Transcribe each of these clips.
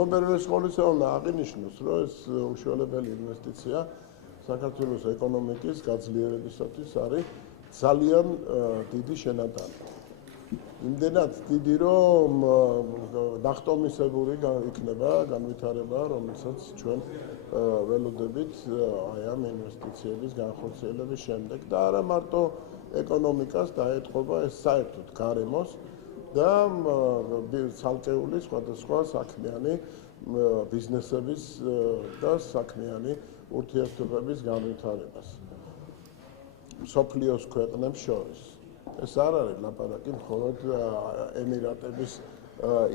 ობერლის სკოლის უნდა აღინიშნოს, რომ ეს უშუალებელი ინვესტიცია საქართველოს ეკონომიკის გაძლიერებისათვის არის ძალიან დიდი შენატანი. იმდენად დიდი, რომ დახტომისებური იქნება განვითარება, რომელსაც ჩვენ ველოდებით აი ამ ინვესტიციების განხორციელების შემდეგ და არა მარტო ეკონომიკას დაეთყობა ეს საერთოდ გარემოს და ცალკეული სხვადასხვა საქმიანი ბიზნესების და საქმიანი ურთიერთობების განვითარებას მსოფლიოს ქვეყნებს შორის. ეს არ არის ლაპარაკი მხოლოდ ემირატების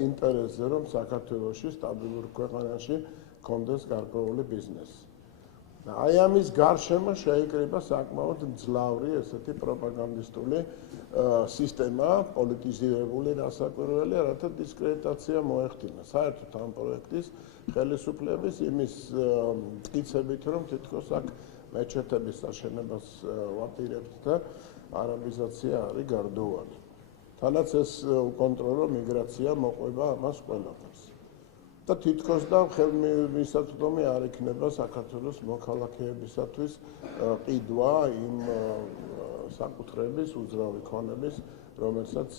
ინტერესზე, რომ საქართველოში სტაბილურ ქვეყანაში კონდეს გარკვეული ბიზნესი. აი ამის გარშემო შეიკრიბა საკმაოდ მძლავრი ესეთი პროპაგანდისტული სისტემა, პოლიტიზირებული რასაკვირველი, რათა დისკრედიტაცია მოეხდინა. საერთოდ ამ პროექტის ხელისუფლების იმის მტკიცებით, რომ თითქოს აქ მეჩეთების აშენებას ვაპირებთ და არაბიზაცია არის გარდოვალი. თანაც ეს უკონტროლო მიგრაცია მოყვება ამას ყველაფერს. და თითქოს და ხელმისაწვდომი არ იქნება საქართველოს მოქალაქეებისათვის ყიდვა იმ საკუთრების უძრავი ქონების, რომელსაც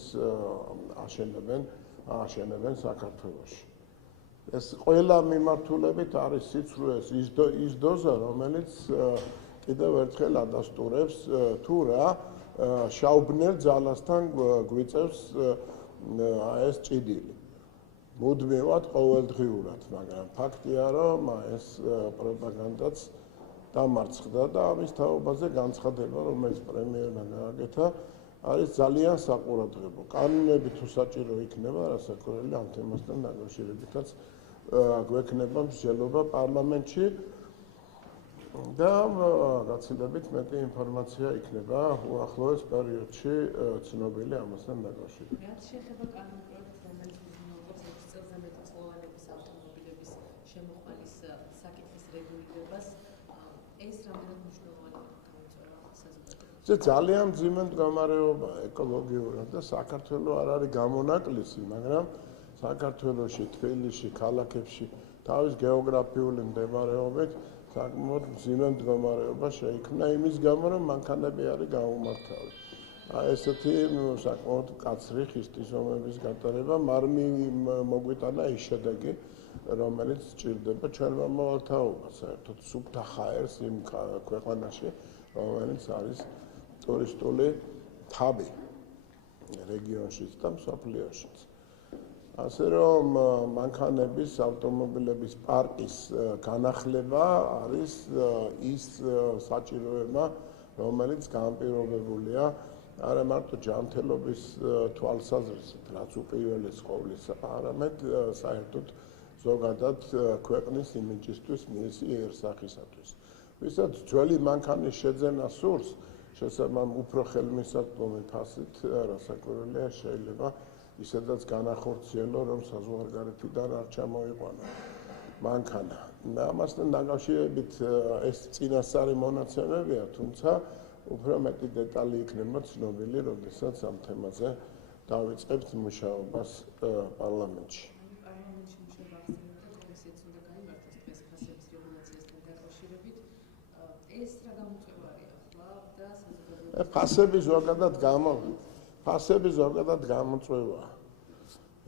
აშენებენ საქართველოში. ეს ყველა მიმართულებით არის სიცრუეს ის დოზა, რომელიც კიდევ ერთხელ ადასტურებს თუ რა შაუბნელ ძალასთან გვიწევს ეს ჭიდილი. მუდმივად ყოველდღიურად, მაგრამ ფაქტია, რომ ეს პროპაგანდაც დამარცხდა და ამის თაობაზე განცხადება, რომელიც პრემიერმა გააკეთა, არის ძალიან საყურადღებო. კანონები თუ საჭირო იქნება, რასაკვირველი ამ თემასთან დაკავშირებითაც გვექნება მსჯელობა პარლამენტში და გაცილებით მეტი ინფორმაცია იქნება უახლოეს პერიოდში ცნობილი ამასთან დაკავშირებით. რაც შეეხება კანონპროექტს, რომელიც უზრუნველყოფს 6 წელზე მეტი წლოვანების ავტომობილების შემოყვანის საკითხის რეგულირებას, ეს რამდენად მნიშვნელოვანი გამოწვევა საზოგადოებაში? ეს ძალიან მძიმე მდგომარეობა ეკოლოგიურად და საქართველოს არ არის გამონაკლისი, მაგრამ საქართველოში, თბილისში, ქალაქებში თავის გეოგრაფიული მდებარეობით საკმაოდ მძიმე მდგომარეობა შეიქმნა იმის გამო, რომ მანქანები არის გაუმართალი. ესეთი საკმაოდ მკაცრი ხისტის ომების გატარება მოგვიტანა ის შედეგი, რომელიც სჭირდება ჩვენმა მოვალთაობას, საერთოდ სუფთა ჰაერს იმ ქვეყანაში, რომელიც არის ტურისტული თაბი რეგიონშიც და მსოფლიოშიც. ასე რომ მანქანების, ავტომობილების პარკის განახლება არის ის საჭიროება, რომელიც განპირობებულია არა მარტო ჯანმრთელობის თვალსაზრისით, რაც უპირველეს ყოვლისა, არამედ საერთოდ ზოგადად ქვეყნის იმიჯისთვის, მისი იერსახისათვის. ვისაც ძველი მანქანის შეძენა სურს, შესაბამისად უფრო ხელმისაწვდომი ფასით, რასაკვირველია შეიძლება ისედაც განახორციელო, რომ საზღვარგარეთიდან არ ჩამოიყვანა მანქანა. ამასთან დაკავშირებით ეს წინასწარი მონაცემებია, თუმცა უფრო მეტი დეტალი იქნება ცნობილი, როდესაც ამ თემაზე დავიწყებთ მუშაობას პარლამენტში. პარლამენტში მუშაობა ახსენებდა, კომისიაც უნდა გაიმართოს დღეს ფასების რეგულაციასთან დაკავშირებით. ეს რა გამოწვევა არის ახლა და საზოგადოებრივ ფასები ზოგადად გამოწვევაა.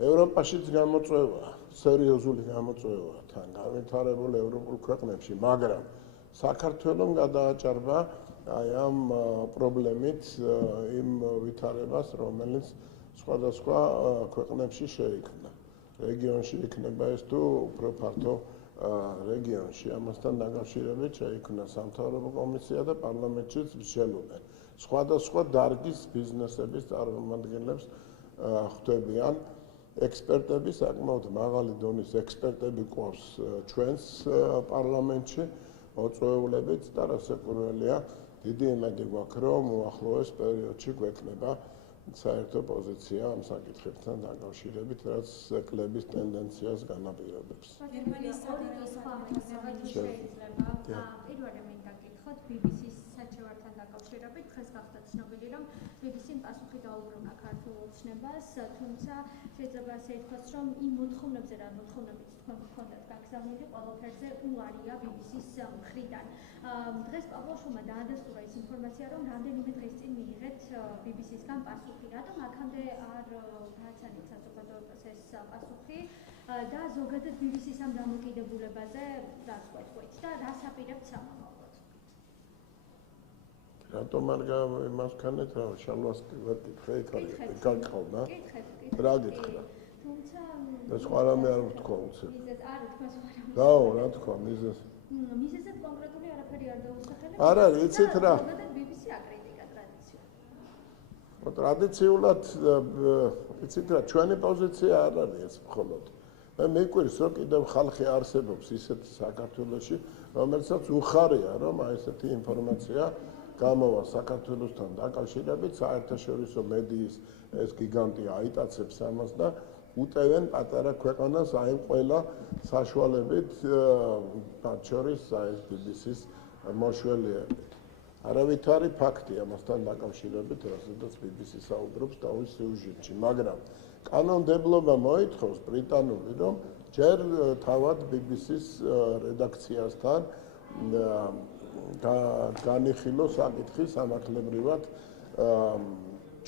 ევროპაშიც გამოწვევაა, სერიოზული გამოწვევაა თან განვითარებულ ევროპულ ქვეყნებში, მაგრამ საქართველოს გადააჭარბა აი ამ პრობლემით იმ ვითარებას, რომელიც სხვადასხვა ქვეყნებში შეიქმნა. რეგიონში იქნება ეს თუ უფრო ფართო რეგიონში. ამასთან დაკავშირებით შეიქმნა სამთავრობო კომისია და პარლამენტშიც მსჯელობენ. სხვადასხვა დარგის ბიზნესების წარმომადგენლებს ხვდებიან. ექსპერტები, საკმაოდ მაღალი დონის ექსპერტები ყავს ჩვენს პარლამენტში, მოწვეულებით და რასაკვირველია, დიდი იმედი გვაქვს, რომ უახლოეს პერიოდში გვექნება საერთო პოზიცია ამ საკითხებთან დაკავშირებით, რაც კლების ტენდენციას განაპირობებს. გერმანიის საგარეო საქმეთა სამინისტროს შეიძლება პირველი მინდა გითხოთ BBC-ს საჩივართან დაკავშირებით დღეს გახდა ცნობილი, რომ BBC-ს პასუხი დაუბრუნა ქართულ ოცნებას, თუმცა შეიძლება ასე ითქვას, რომ იმ მოთხოვნებზე რა მოთხოვნებიც თქვენ გქონდათ გაგზავნილი, ყველაფერზე უარია BBC-ს მხრიდან. დღეს პავლოშვილმა დაადასტურა ის ინფორმაცია, რომ რამდენიმე დღის წინ მიიღეთ BBC-სგან პასუხი, რატომ აქამდე არ გააცანით საზოგადოებას ეს პასუხი და ზოგადად BBC-ს ამ დამოკიდებულებაზე რა თქვით და რას აპირებთ სამომავლოდ? რატომ არ იმასქანეთ რა შალვას ვერ კითხე იქ არის გაგყავდა? რა გითხრა? თუმცა და სხვა რამე არ ვთქვა უცებ. მიზეზ არ თქვა სხვა რამე. დაო რა თქვა მიზეზ? მიზეზად კონკრეტული არაფერი არ დაუსახელებ. არ არის, იცით რა? ზოგადად BBC აკრიტიკა ტრადიციულად. ტრადიციულად იცით რა, ჩვენი პოზიცია არ არის ეს მხოლოდ. მე მეკვირს რომ კიდევ ხალხი არსებობს ისეთ საქართველოში, რომელსაც უხარია, რომ აი ესეთი ინფორმაცია გამოვა საქართველოსთან დაკავშირებით, საერთაშორისო მედიის ეს გიგანტი აიტაცებს ამას და უტევენ პატარა ქვეყანას აი ყველა საშუალებით, მათ შორის აი BBC-ს მოშველიებით. არავით არის ფაქტი ამასთან დაკავშირებით, რასაც BBC საუბრობს თავის სიუჟეტში, მაგრამ კანონმდებლობა მოითხოვს ბრიტანული, რომ ჯერ თავად BBC-ს რედაქციასთან განიხილოს საკითხი სამართლებრივად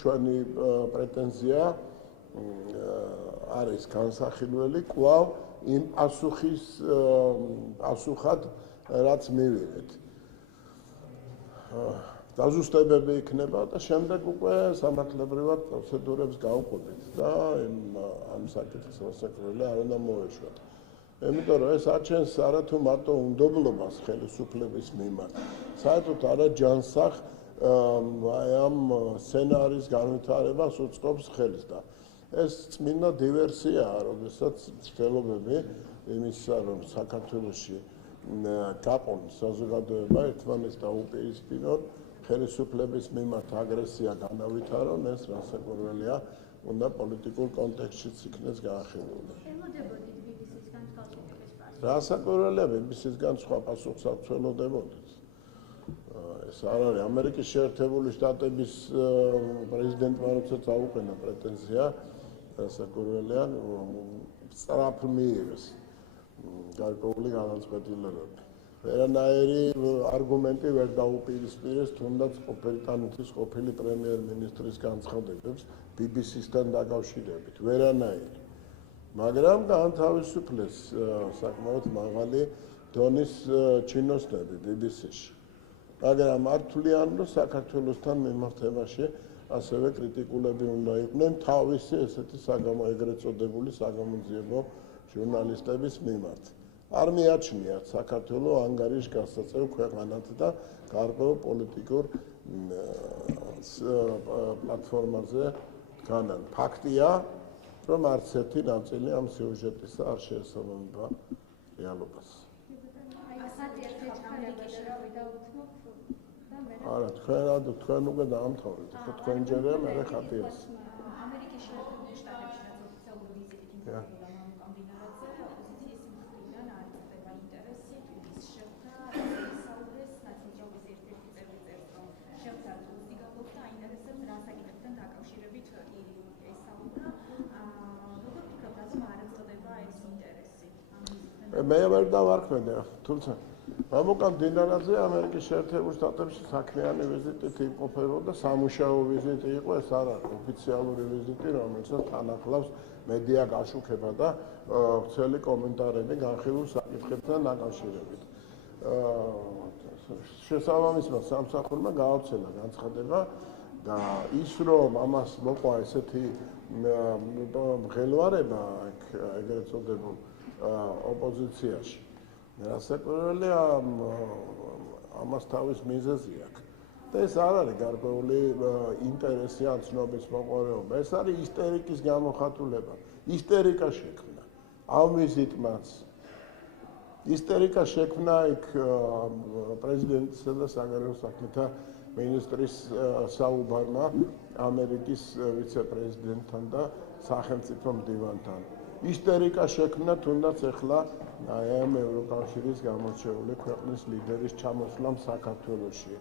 ჩვენი პრეტენზია არის განსახილველი კვლავ იმ პასუხად რაც მივიღეთ. დაზუსტებები იქნება და შემდეგ უკვე სამართლებრივად პროცედურებს გავყვებით და ამ საკითხის მოსაკვეთილი არ უნდა მოეშვათ. იმიტომ რომ ეს აჩენს არათუ მარტო უნდობლობას ხელისუფლების მიმართ, საერთოდ არა ჯანსაღ აი ამ სცენარის განვითარებას უწყობს ხელს და ეს წმინდა დივერსიაა, როდესაც ცდილობები იმისა, რომ საქართველოში გაყონ საზოგადოება ერთმანეთს დაუპირისპირონ, ხელისუფლების მიმართ აგრესია განავითარონ, ეს რასაკვირველია, უნდა პოლიტიკურ კონტექსტშიც იქნეს გაახელებული. ელოდებოდით BBC-სგან თავისუფლების პასუხს? რასაკვირველია, BBC-სგან სხვა პასუხს არ ვცელოდებოდით. ეს არ არის ამერიკის შეერთებული შტატების პრეზიდენტმა როცა წაუყენა პრეტენზია, რასაკვირველია, სწრაფ მიიღეს გარკვეული განაცხადებები. ვერანაირი არგუმენტი ვერ დაუპირისპირეს თუნდაც ბრიტანეთის ყოფილი პრემიერ-მინისტრის განცხადებებს BBC-სთან დაკავშირებით. ვერანაირი. მაგრამ გაანთავისუფლეს საკმაოდ მაღალი დონის ჩინოსნები BBC-ში. მაგრამ არ თვლიან, რომ საქართველოსთან მიმართებაში ასევე კრიტიკულები უნდა იყვნენ თავისი ესეთი ეგრეთ წოდებული საგამოძიებო ჟურნალისტების მიმართ. არ მიაჩნიათ საქართველოს ანგარიშგასაწევ ქვეყანად და გარკვეულ პოლიტიკურ პლატფორმაზე დგანან. ფაქტია, რომ არც ერთი ნაწილი ამ სიუჟეტისა არ შეესაბამება რეალობას. არა, თქვენ უკვე დაამთავრეთ, ხო თქვენ ჯერია მე ხატიას. ამერიკის შეერთებული შტატებში რაც ოფიციალური ვიზიტით იმყოფება კომბინაცია ოპოზიციის მხრიდან არ იხდება ინტერესი ტურის შეხვდა საუბრეს ნაცნობების ერთ-ერთი წევრი წერს რომ შეხვდა ტურის გაბობს და აინტერესებს რა საკითხებთან დაკავშირებით ესაუბრა როგორ ფიქრობთ რატომ არ ეწოდება ეს ინტერესი ამ ვიზიტთან? მე ვერ დავარქმევდი, თუმცა მამუკამ დინარაძე ამერიკის შეერთებულ შტატებში საქმიანი ვიზიტით იმყოფებოდა, სამუშაო ვიზიტი იყო, ეს არ არის ოფიციალური ვიზიტი, რომელსაც თანახლავს მედია გაშუქება და ვრცელი კომენტარები განხილულ საკითხებთან დაკავშირებით. შესაბამისად სამსახურმა გაავრცელა განცხადება და ის რომ ამას მოყვა ესეთი მღელვარება ეგრეთ წოდებულ ოპოზიციაში რასაკვირველია ამას თავის მიზეზი აქვს და ეს არ არის გარკვეული ინტერესი ან ცნობის მოყვარეობა, ეს არის ისტერიკის გამოხატულება, ისტერიკა შექმნა ამ ვიზიტმაც ისტერიკა შექმნა იქ პრეზიდენტისა და საგარეო საქმეთა მინისტრის საუბარმა ამერიკის ვიცე-პრეზიდენტთან და სახელმწიფო მდივანთან. ისტერიკა შექმნა თუნდაც ახლა ამ ევროკავშირის გამორჩეული ქვეყნის ლიდერის ჩამოსვლამ საქართველოში.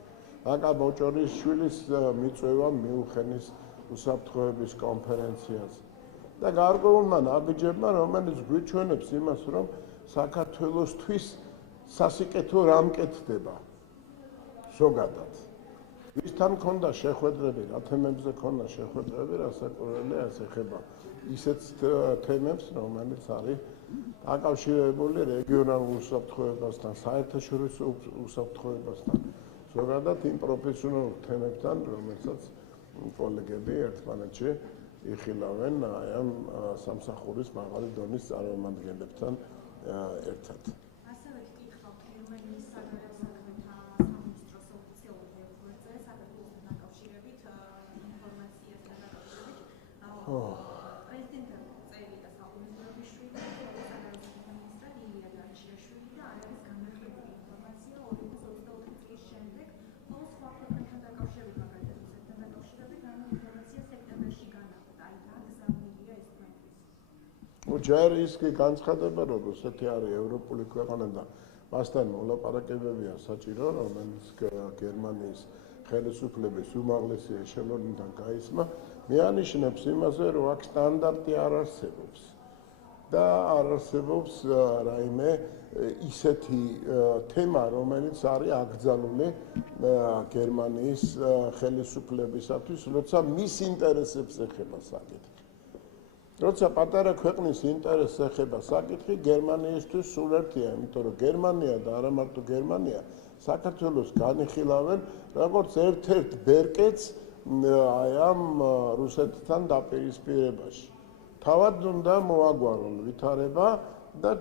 აკა ბოჭორიშვილის მიწვევა მიუნხენის უსაფრთხოების კონფერენციაზე. და გარკვეულმა ნაბიჯებმა, რომელიც გვიჩვენებს იმას, რომ საქართველოსთვის სასიკეთო რამ კეთდება ზოგადად. ვისთან ქონდა შეხვედრები, რა თემებზე ქონდა შეხვედრები, რასაკვირველია ეს ეხება ისეთ თემებს, რომელიც არის დაკავშირებული რეგიონალურ უსაფრთხოებასთან, საერთაშორისო უსაფრთხოებასთან, ზოგადად იმ პროფესიონალურ თემებთან, რომელსაც კოლეგები ერთმანეთში იხილავენ აი ამ სამსახურის მაღალი დონის წარმომადგენლებთან ერთად. ასევე ვკითხავ გერმანიის საგარეო საქმეთა სამინისტროს ოფიციალურ ვებგვერდზე საქართველოსთან დაკავშირებით ინფორმაციასთან დაკავშირებით პრეზიდენტი წერია საუბნელოიშვილი, საგარეო საქმეთა მინისტრად ილია დარჩიაშვილი და არ არის განმეორებული ინფორმაცია 2024 წლის შემდეგ, ხოლო სხვა ქვეყნებთან დაკავშირებით, მაგალითად რუსეთთან დაკავშირებით, ამ ინფორმაცია სექტემბერში განახლდა. აი რა გზავნილია ეს თქვენთვის? ჯერ ის კი განცხადება, რომ რუსეთი არის ევროპული ქვეყანა და მასთან მოლაპარაკებებია საჭირო, რომელიც გერმანიის ხელისუფლების უმაღლესი ეშელონიდან გაისმა, მიანიშნებს იმაზე, რომ აქ სტანდარტი არ არსებობს და არ არსებობს რაიმე ისეთი თემა, რომელიც არის აკრძალული გერმანიის ხელისუფლებისათვის, როცა მის ინტერესებს ეხება საკითხი. როცა პატარა ქვეყნის ინტერესს ეხება საკითხი, გერმანიისთვის სულ ერთია, იმიტომ რომ გერმანია და არა მარტო გერმანია, საქართველოს განიხილავენ როგორც ერთ-ერთ ბერკეტს აი ამ რუსეთთან დაპირისპირებაში. თავად უნდა მოაგვარონ ვითარება და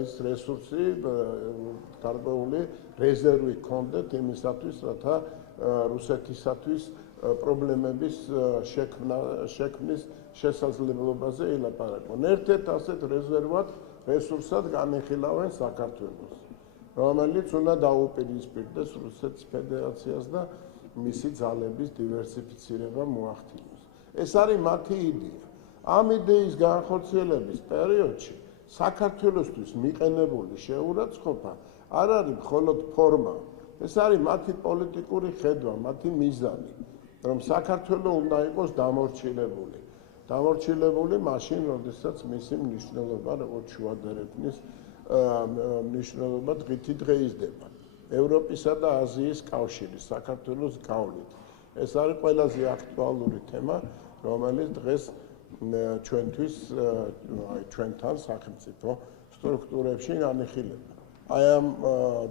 ეს რესურსი გარკვეული რეზერვი ჰქონდეთ იმისათვის, რათა რუსეთისათვის პრობლემების შექმნის შესაძლებლობაზე ელაპარაკონ. ერთ-ერთ ასეთ რეზერვად რესურსად განიხილავენ საქართველოს, რომელიც უნდა დაუპირისპირდეს რუსეთის ფედერაციას და მისი ძალების დივერსიფიცირება მოახდინოს. ეს არის მათი იდეა. ამ იდეის განხორციელების პერიოდში საქართველოსთვის მიყენებული შეურაცხყოფა არ არის მხოლოდ ფორმა, ეს არის მათი პოლიტიკური ხედვა, მათი მიზანი, რომ საქართველო უნდა იყოს დამორჩილებული. დამორჩილებული მაშინ, როდესაც მისი მნიშვნელობა როგორც შუადერეფნის მნიშვნელობა დღითი დღეიზდება. ევროპისა და აზიის კავშირი საქართველოს გავლით. ეს არის ყველაზე აქტუალური თემა, რომელიც დღეს ჩვენთვის ჩვენთან სახელმწიფო სტრუქტურებში განიხილება. აი ამ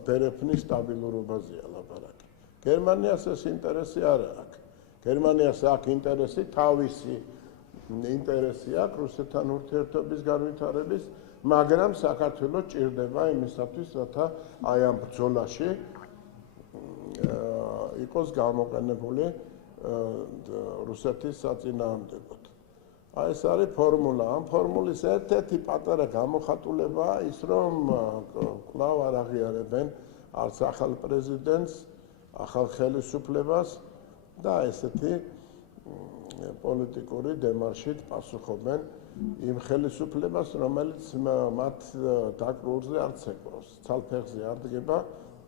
დერეფნის სტაბილურობაზეა ლაპარაკი. გერმანიას ეს ინტერესი არ აქვს. გერმანიას აქვს ინტერესი თავისი ინტერესი აქვს რუსეთთან ურთიერთობის განვითარების, მაგრამ საქართველოს ჭირდება იმისათვის, რათა აი ამ ბრძოლაში იყოს გამოყენებული რუსეთის საწინააღმდეგოდ. აი ეს არის ფორმულა. ამ ფორმულის ერთ-ერთი პატარა გამოხატულებაა ის, რომ კვლავ არ აღიარებენ არც ახალ პრეზიდენტს, ახალ ხელისუფლებას და ესეთი პოლიტიკური დემარშით პასუხობენ იმ ხელისუფლებას, რომელიც მათ დაკრულზე არ ცეკვავს, ცალფეხზე არ დგება,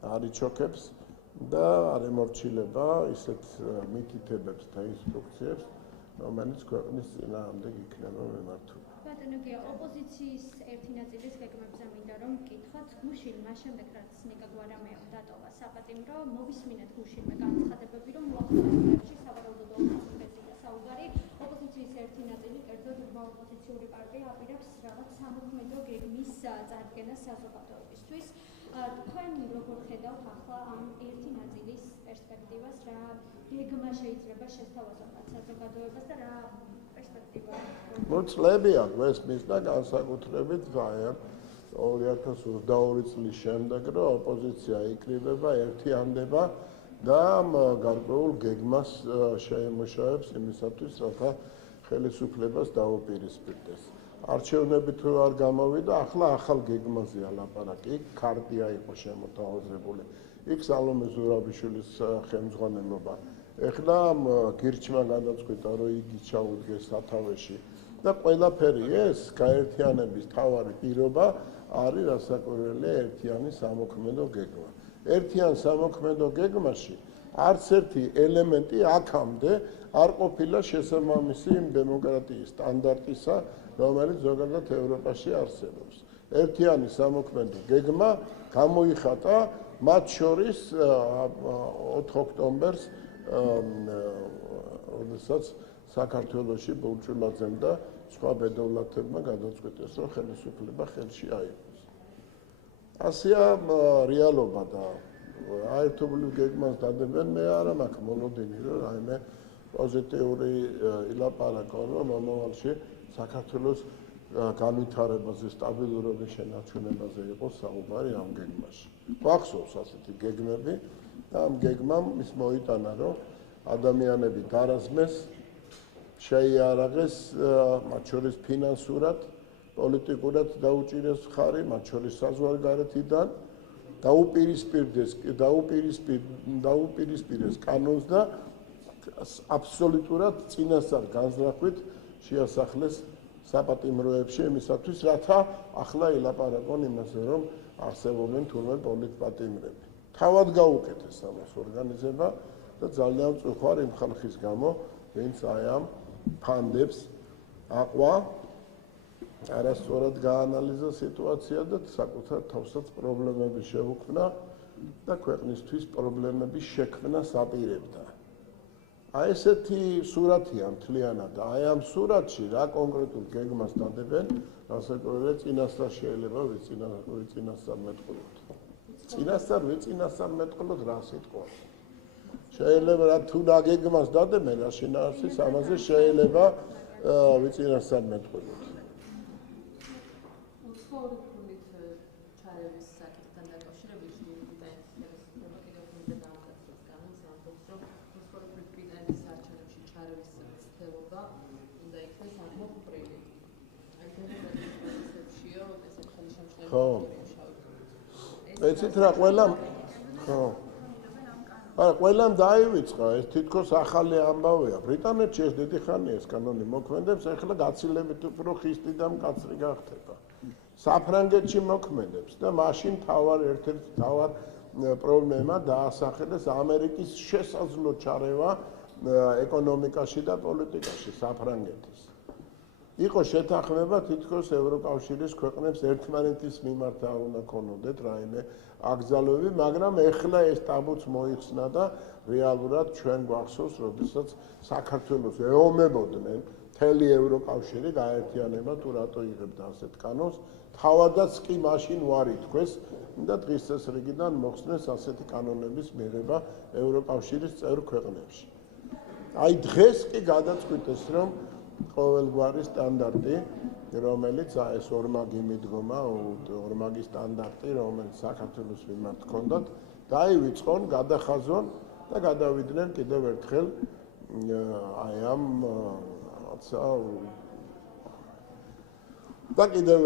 არ იჩოქებს და არ ემორჩილება ისეთ მითითებებს და ინსტრუქციებს, რომელიც ქვეყნის წინააღმდეგ იქნება მემართული. ბატონო გია, ოპოზიციის ერთი ნაწილის გეგმებზე მინდა რომ ვკითხოთ, გუშინ მას შემდეგ რაც ნიკა გვარამეამ დატოვა საპატიმრო, მოვისმინეთ გუშინმე განცხადებები, რომ მოახლოების დღეებში სავარაუდოდ ოპოზიცია საუბარი, ოპოზიციის ერთი ნაწილი, კერძოდ ოპოზიციური პარტია აპირებს რაღაც სამოქმედო გეგმის წარდგენას საზოგადოებისთვის. თქვენ როგორ ხედავთ ახლა ამ ერთი ნაწილის პერსპექტივას, რა გეგმა შეიძლება შესთავაზოთ საზოგადოებას და რა პერსპექტივა? მოწლები აქვს გვესმის და განსაკუთრებით აი ამ 2022 წლის შემდეგ, რომ ოპოზიცია იკრიბება, ერთიანდება და გარკვეულ გეგმას შეიმუშავებს იმისათვის, რათა ხელისუფლებას დაუპირისპირდეს. არჩევნები თუ არ გამოვიდა, ახლა ახალ გეგმაზეა ლაპარაკი, იქ ქარტია იყო შემოთავაზებული, იქ სალომე ზურაბიშვილის ხელმძღვანელობა. ეხლა გირჩმა გადაწყვიტა, რომ იგი ჩაუდგეს სათავეში და ყველაფერი ეს გაერთიანების თავარი პირობა არის რასაკვირველია ერთიანი სამოქმედო გეგმა. ერთიან სამოქმედო გეგმაში არც ერთი ელემენტი აქამდე არ ყოფილა შესაბამისი იმ დემოკრატიის სტანდარტისა, რომელიც ზოგადად ევროპაში არსებობს. ერთიანი სამოქმედო გეგმა გამოიხატა მათ შორის 4 ოქტომბერს, როდესაც საქართველოში ბურჭულაძემ და სხვა ბედოვლათებმა გადაწყვიტეს, რომ ხელისუფლება ხელში აიღოს. ასეა რეალობა და აერთობლივ გეგმას დადებენ, მე არა მაქვს მოლოდინი, რომ რაიმე პოზიტიური ილაპარაკო, რომ მომავალში საქართველოს განვითარებაზე, სტაბილურობის შენარჩუნებაზე იყოს საუბარი ამ გეგმაში. გვახსოვს ასეთი გეგმები და ამ გეგმამ ის მოიტანა, რომ ადამიანები დარაზმეს, შეიარაღეს, მათ შორის ფინანსურად, პოლიტიკურად დაუჭირეს ხარი, მათ შორის საზღვარგარეთიდან, დაუპირისპირეს კანონს და აბსოლუტურად წინასწარ განზრახვით შეასახლეს საპატიმროებში იმისათვის, რათა ახლა ილაპარაკონ იმაზე, რომ არსებობენ თურმე პოლიტპატიმრები. თავად გაუკეთეს ამას ორგანიზება და ძალიან მწუხვარ იმ ხალხის გამო, ვინც აი ამ ფანდებს აყვა, არასწორად გაანალიზა სიტუაცია და საკუთარ თავსაც პრობლემები შეუქმნა და ქვეყნისთვის პრობლემების შექმნას აპირებდა. აი ესეთი სურათია მთლიანად. აი ამ სურათში რა კონკრეტულ გეგმას დადებენ, რასაკვირველია წინასწარ შეიძლება ვიწინასწარ მეტყოლოთ. წინასწარ ვიწინასწარ მეტყოლოთ რა სიტყვა. შეიძლება რა თუ რა გეგმას დადებენ, რა შინაარსის ამაზე შეიძლება ვიწინასწარ მეტყოლოთ. უცხოური ფულით ჩარევის საკითხთან დაკავშირებით ბრიტანეთის ხელისუფლება კიდევ უფრო დაამტკიცეს კანონს, ამბობს, რომ უცხოური ფულით ბრიტანეთის არჩევნებში ჩარევის ცდელობა უნდა იქნეს აღმოფხრილი. აი დემოკრატიაშიო ესეთ ხელისშემშლელი ხო. ეცით რა ყველამ ხო. არა, ყველამ დაივიწყა, ეს თითქოს ახალი ამბავია. ბრიტანეთში ეს დიდი ხანია ეს კანონი მოქმედებს, ახლა გაცილებით უფრო ხისტი და მკაცრი გახდება. საფრანგეთში მოქმედებს და მაშინ ერთ-ერთი თავარ პრობლემა დაასახელეს ამერიკის შესაძლო ჩარევა ეკონომიკაში და პოლიტიკაში საფრანგეთის. იყო შეთანხმება თითქოს ევროკავშირის ქვეყნებს ერთმანეთის მიმართ არ უნდა ქონოდეთ რაიმე აკრძალვები, მაგრამ ეხლა ეს ტაბუც მოიხსნა და რეალურად ჩვენ გვახსოვს, როდესაც საქართველოს ეომებოდნენ მთელი ევროკავშირი გაერთიანება თუ რატო იღებდა ასეთ კანონს, თავადაც კი მაშინ ვარ ითქვეს და დღის წესრიგიდან მოხსნეს ასეთი კანონების მიღება ევროკავშირის წევრ ქვეყნებში. აი დღეს კი გადაწყვიტეს, რომ ყოველგვარი სტანდარტი, რომელიც ეს ორმაგი მიდგომა, ორმაგი სტანდარტი, რომელიც საქართველოს მიმართ ჰქონდათ, დაივიწყონ, გადახაზონ და გადავიდნენ კიდევ ერთხელ აი ამ რაცა და კიდევ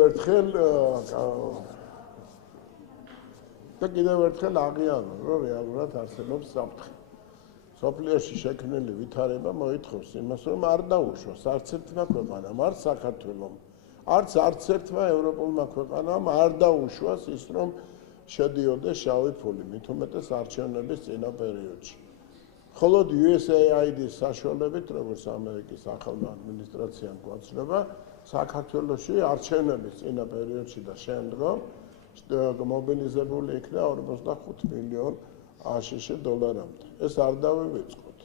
ერთხელ აღიარონ, რომ რეალურად არსებობს საფრთხე. სოფლიოში შექმნილი ვითარება მოითხოვს იმას, რომ არ დაუშვას არც ერთმა ქვეყანამ, არც საქართველომ, არც ერთმა ევროპულმა ქვეყანამ არ დაუშვას ის, რომ შედიოდეს შავი ფული, მით უმეტეს არჩევნების წინა პერიოდში. მხოლოდ USAID-ის საშუალებით, როგორც ამერიკის ახალმა ადმინისტრაციამ გვაძლევა, საქართველოში არჩევნების წინა პერიოდში და შემდგომ მობილიზებული იქნა 45 მილიონ აშშ დოლარამდე. ეს არ დავივიწყოთ.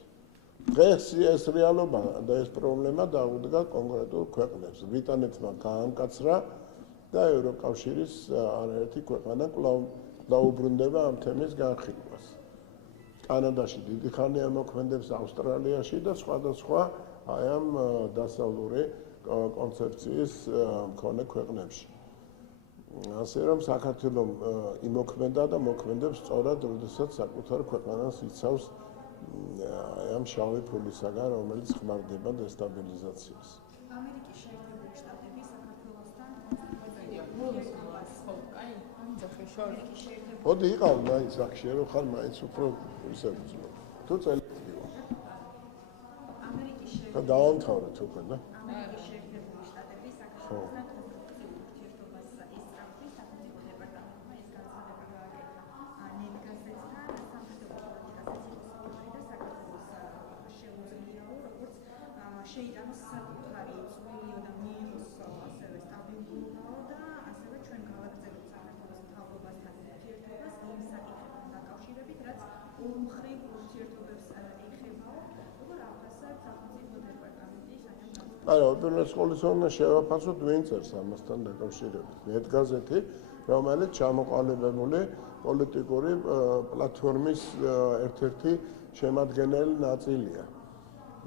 დღეს ეს რეალობა და ეს პრობლემა დაუდგა კონკრეტულ ქვეყნებს. ბრიტანეთმა გაამკაცრა და ევროკავშირის არაერთი ქვეყანა კვლავ დაუბრუნდება ამ თემის განხილვას. კანადაში დიდი ხანია მოქმედებს, ავსტრალიაში და სხვადასხვა აი ამ დასავლური კონცეფციის მქონე ქვეყნებში. ასე რომ საქართველოს იმოქმედა და მოქმედებს სწორად, როდესაც საკუთარ ქვეყანას იცავს აი ამ შავი ფულისაგან, რომელიც ხმარდება დესტაბილიზაციას. ამერიკის შეერთებული შტატები საქართველოსთან მოდი იყავ მაინც აქ რომ ხარ მაინც უფრო ისე ვწმობ. თუ წელიწადი ვარ. ამერიკის და დავამთავრეთ უკვე და ამერიკის შეერთებული შტატები საქართველოსთან არა, უპირველეს ყოვლისა უნდა შევაფასოთ ვინ წერს ამასთან დაკავშირებით. ნეტგაზეთი, რომელიც ჩამოყალიბებული პოლიტიკური პლატფორმის ერთ-ერთი შემადგენელი ნაწილია.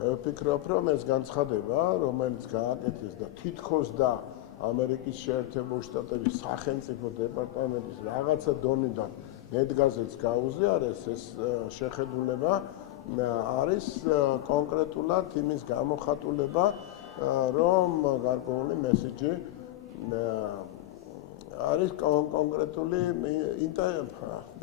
მე ვფიქრობ, რომ ეს განცხადება, რომელიც გააკეთეს და თითქოს და ამერიკის შეერთებული შტატების სახელმწიფო დეპარტამენტის რაღაცა დონიდან ნეტგაზეთს გაუზიარეს, ეს შეხედულება არის კონკრეტულად იმის გამოხატულება, რომ გარკვეული მესიჯი არის კონკრეტული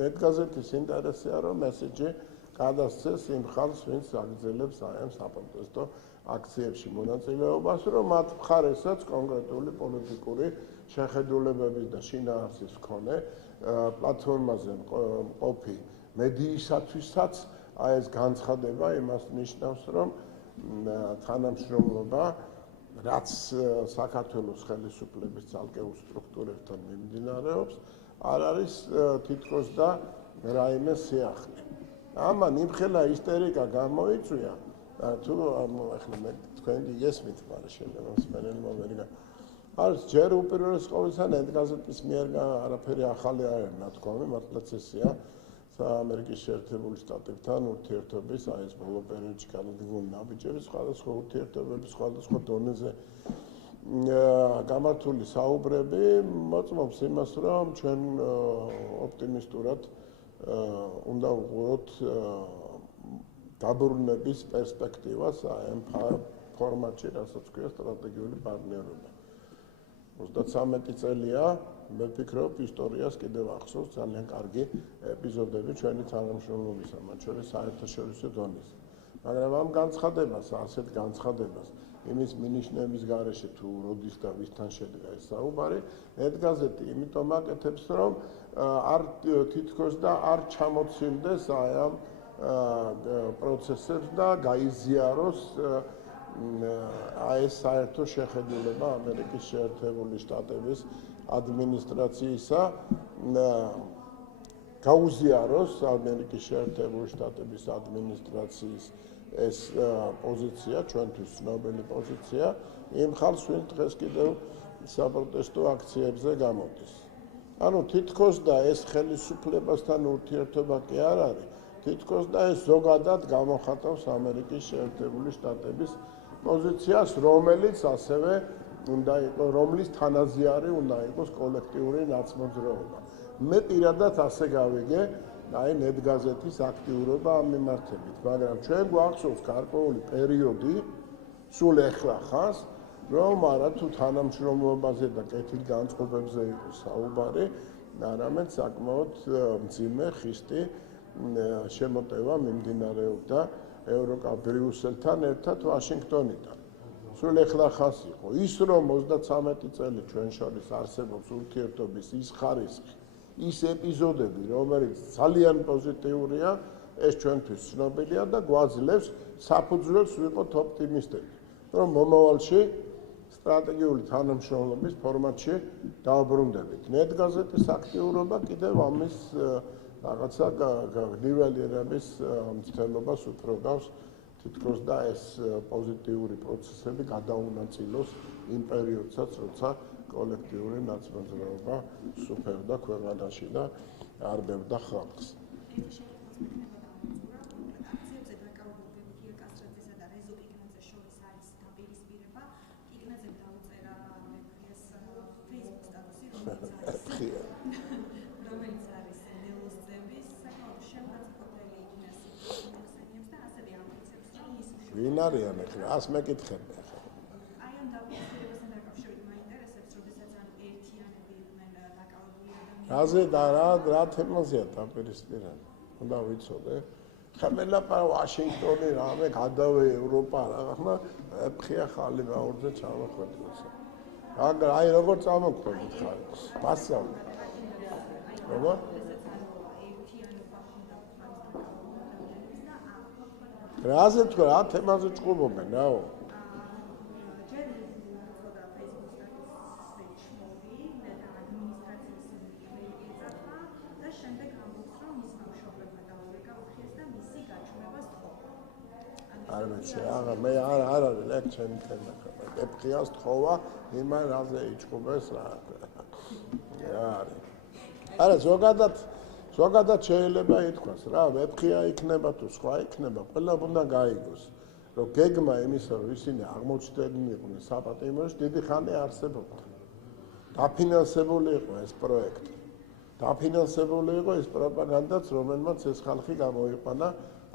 ნეტგაზეთის ინტერესია, რომ მესიჯი გადასცეს იმ ხალხს, ვინც აგრძელებს ამ საპროტესტო აქციებში მონაწილეობას, რომ მათ მხარესაც კონკრეტული პოლიტიკური შეხედულებების და შინაარსის მქონე პლატფორმაზე მყოფი მედიისათვისაც ეს განცხადება იმას ნიშნავს, რომ თანამშრომლობა, რაც საქართველოს ხელისუფლების ცალკეულ სტრუქტურებთან მიმდინარეობს, არ არის თითქოს და რაიმე სიახლე. ამან იმხელა ისტერიკა გამოიწვია, თუ ახლა მე თქვენ იგესმით, მაგრამ შეიძლება სპენელმა ამერიკა არის ჯერ უპირველეს ყოვლისა ნეტგაზეთის მიერ არაფერი ახალი არ არის ნათქვამი, მართლაც ესეა ამერიკის შეერთებული შტატებთან ურთიერთობის ეს ბოლო პერიოდში განადგურებული ნაბიჯების სხვადასხვა ურთიერთობების სხვადასხვა დონეზე გამართული საუბრები მოწმობს იმას, რომ ჩვენ ოპტიმისტურად უნდა ვუყუროთ დაბრუნების პერსპექტივას ამ ფორმატში, რასაც ქვია სტრატეგიული პარტნიორობა. 33 წელია, მე ვფიქრობ, ისტორიას კიდევ ახსოვს ძალიან კარგი ეპიზოდები ჩვენი თანამშრომლობისა, მათ შორის საერთაშორისო დონეზე. მაგრამ ამ განცხადებას, ასეთ განცხადებას, იმის მინიშნების გარეშე თუ როდის და ვისთან შედგა ეს საუბარი, ნეტგაზეთი იმიტომ აკეთებს, რომ არ თითქოს და არ ჩამოცილდეს ამ პროცესებს და გაიზიაროს ეს საერთო შეხედულება ამერიკის შეერთებული შტატების ადმინისტრაციისა, გაუზიაროს ამერიკის შეერთებული შტატების ადმინისტრაციის ეს პოზიცია, ჩვენთვის ცნობილი პოზიცია, იმ ხალხს, ვინც დღეს კიდევ საპროტესტო აქციებზე გამოდის. ანუ თითქოს და ეს ხელისუფლებასთან ურთიერთობა კი არ არის, თითქოს და ეს ზოგადად გამოხატავს ამერიკის შეერთებული შტატების პოზიციას, რომელიც ასევე უნდა იყოს, რომლის თანაზიარი უნდა იყოს კოლექტიური ნაცმოძრაობა. მე პირადად ასე გავიგე აი ნეტგაზეთის აქტიურობა ამ მიმართებით, მაგრამ ჩვენ გვახსოვს გარკვეული პერიოდი, სულ ეხლა ხანს, რომ არა თუ თანამშრომლობაზე და კეთილგანწყობებზე იყო საუბარი, არამედ საკმაოდ მძიმე ხისტი შემოტევა მიმდინარეობდა ბრიუსელთან ერთად ვაშინგტონიდან. სულ ეხლა ხანს იყო. ის რომ 33 წელი ჩვენ შორის არსებობს ურთიერთობის ის ხარისხი, ის ეპიზოდები, რომელიც ძალიან პოზიტიურია, ეს ჩვენთვის ცნობილია და გვაძლევს საფუძველს ვიყოთ ოპტიმისტები, რომ მომავალში სტრატეგიული თანამშრომლობის ფორმატში დავბრუნდებით. ნეტგაზეთის აქტიურობა კიდევ ამის რაღაცა ნიველირების მცდელობას უფრო გავს, თითქოს და ეს პოზიტიური პროცესები გადაუნაწილოს იმ პერიოდსაც, როცა კოლექტიური ნაცმოძრაობა სუფევდა ქვეყანაში და არბევდა ხალხს. ვინ არიან ახლა? ას მეკითხები ახლა. აი ამ დაპირისპირებასთან დაკავშირებით მაინტერესებს, როდესაც ამ ერთიანები იყვნენ დაკავებული ადამიანები. რა თემაზეა დაპირისპირება? უნდა ვიცოდე. ხმელაპა ვაშინგტონი რამე გადავე ევროპა რაღაცა ფხია ხალი მაურზე ჩამოხვედროს. აი როგორ წამოხვედით ხარ? პასავ. როგორ? რაზე თქვა რა თემაზე ჭუბობენ რაო? ჯერ ხოდა Facebook-ზე ჩმოვი და ადმინისტრაციის მეეძახა და შემდეგ ამბობს, რომ მის ბავშვებმა დაურეკა უხიეს და მისი გაჩვენება სთხოვა. არა მეცი მე არ არის ლეკ ჩემი თემა ეფხიას თხოვა იმან რაზე იჭუბეს რა არა ზოგადად შეიძლება ითქვას რა ეფხია იქნება თუ სხვა იქნება ყველა უნდა გაიგოს რომ გეგმა იმისა რომ ისინი აღმოჩნდნენ იყვნენ საპატიმროში დიდი ხანი არსებობდა დაფინანსებული იყო ეს პროექტი დაფინანსებული იყო ეს პროპაგანდაც რომელმაც ეს ხალხი გამოიყვანა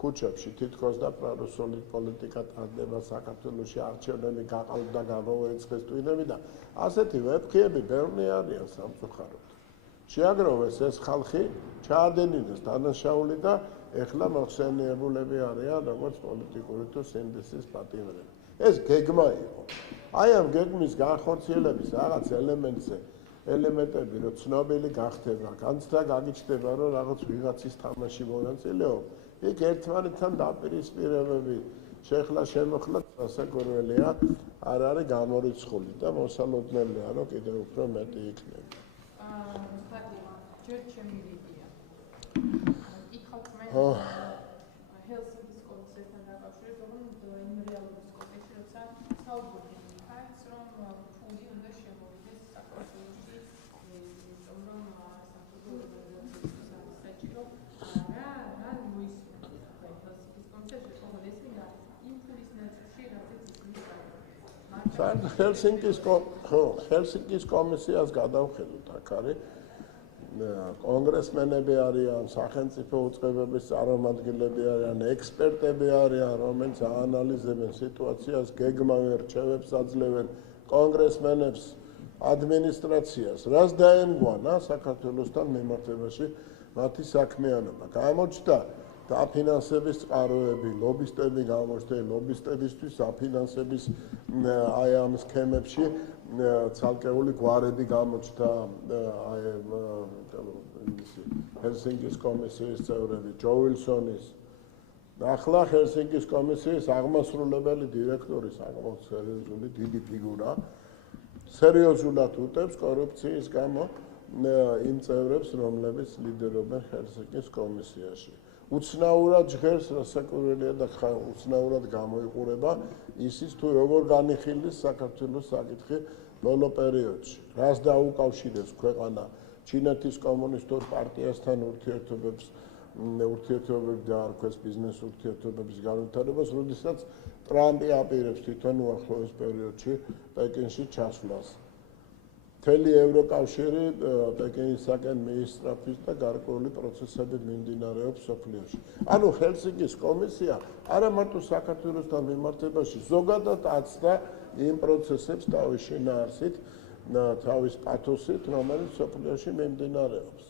ქუჩებში თითქოს და პრორუსული პოლიტიკა ტარდება საქართველოში არჩევნები გაყალბდა გამოეცხეს ტვინები და ასეთი ვეფხიები ბევრი არიან სამწუხაროდ შეაგროვეს ეს ხალხი ჩაადენინეს დანაშაული და ეხლა მოხსენიებულები არიან როგორც პოლიტიკური თუ სინდისის პატიმრები ეს გეგმა იყო აი ამ გეგმის განხორციელების რაღაც ელემენტები რომ ცნობილი გახდება განცდა გაგიჩნდება რომ რაღაც ვიღაცის თამაში მონაწილეობ იქ ერთმანეთთან დაპირისპირებები შეხლა შემოხლა სასაკურველია არ არის გამორიცხული და მოსალოდნელია რომ კიდევ უფრო მეტი იქნება ფატიმა ჯერ ჩემი ვიდეო იქ ხალხმა ჰელსინკის კონცერტთან დაკავშირებით რომ იმ რეალობის კონტექსტში როცა საუბრობენ იქაც რომ ფული უნდა შემოვიდეს საქართველოში რომ საჭირო რა მოისმენთ ჰელსინკის კონცერტში කොහොმද ეს იმ ფულის ნაწილში რაც ჰელსინკის კომისიას გადავხედოთ აქ არის კონგრესმენები არიან, სახელმწიფო უწყებების წარმომადგენლები არიან, ექსპერტები არიან, რომელიც აანალიზებენ სიტუაციას, გეგმავენ, რჩევებს აძლევენ კონგრესმენებს, ადმინისტრაციას, რაც დაემგვანა საქართველოსთან მიმართებაში მათი საქმიანობა. გამოჩნდა დაფინანსების წყაროები, ლობისტები გამოჩნდა, ლობისტებისთვის აფინანსების აი ამ სქემებში ცალკეული გვარები გამოჩნდა ჰელსინკის კომისიის წევრები, ჯო ვილსონის. ახლა ჰელსინკის კომისიის აღმასრულებელი დირექტორის სერიოზული დიდი ფიგურა სერიოზულად უტევს კორუფციის გამო იმ წევრებს, რომლებიც ლიდერობენ ჰელსინკის კომისიაში. უცნაურად ჟღერს რასაკურველია და უცნაურად გამოიყურება ისიც თუ როგორ განიხილეს საქართველოს საკითხი ბოლო პერიოდში. რას დაუკავშირებს ქვეყანა ჩინეთის კომუნისტურ პარტიასთან ურთიერთობებს დაარქვეს ბიზნეს ურთიერთობების განვითარებას, როდესაც ტრამპი აპირებს თვითონ უახლოეს პერიოდში პეკინში ჩასვლას. მთელი ევროკავშირი პეკინისაკენ მიისწრაფვის და გარკვეული პროცესები მიმდინარეობს სოფლიოში. ანუ ჰელსინკის კომისია არა მარტო საქართველოსთან მიმართებაში ზოგადად აცდა იმ პროცესებს თავის შინაარსით, თავის პათოსით, რომელიც სოფლიოში მიმდინარეობს.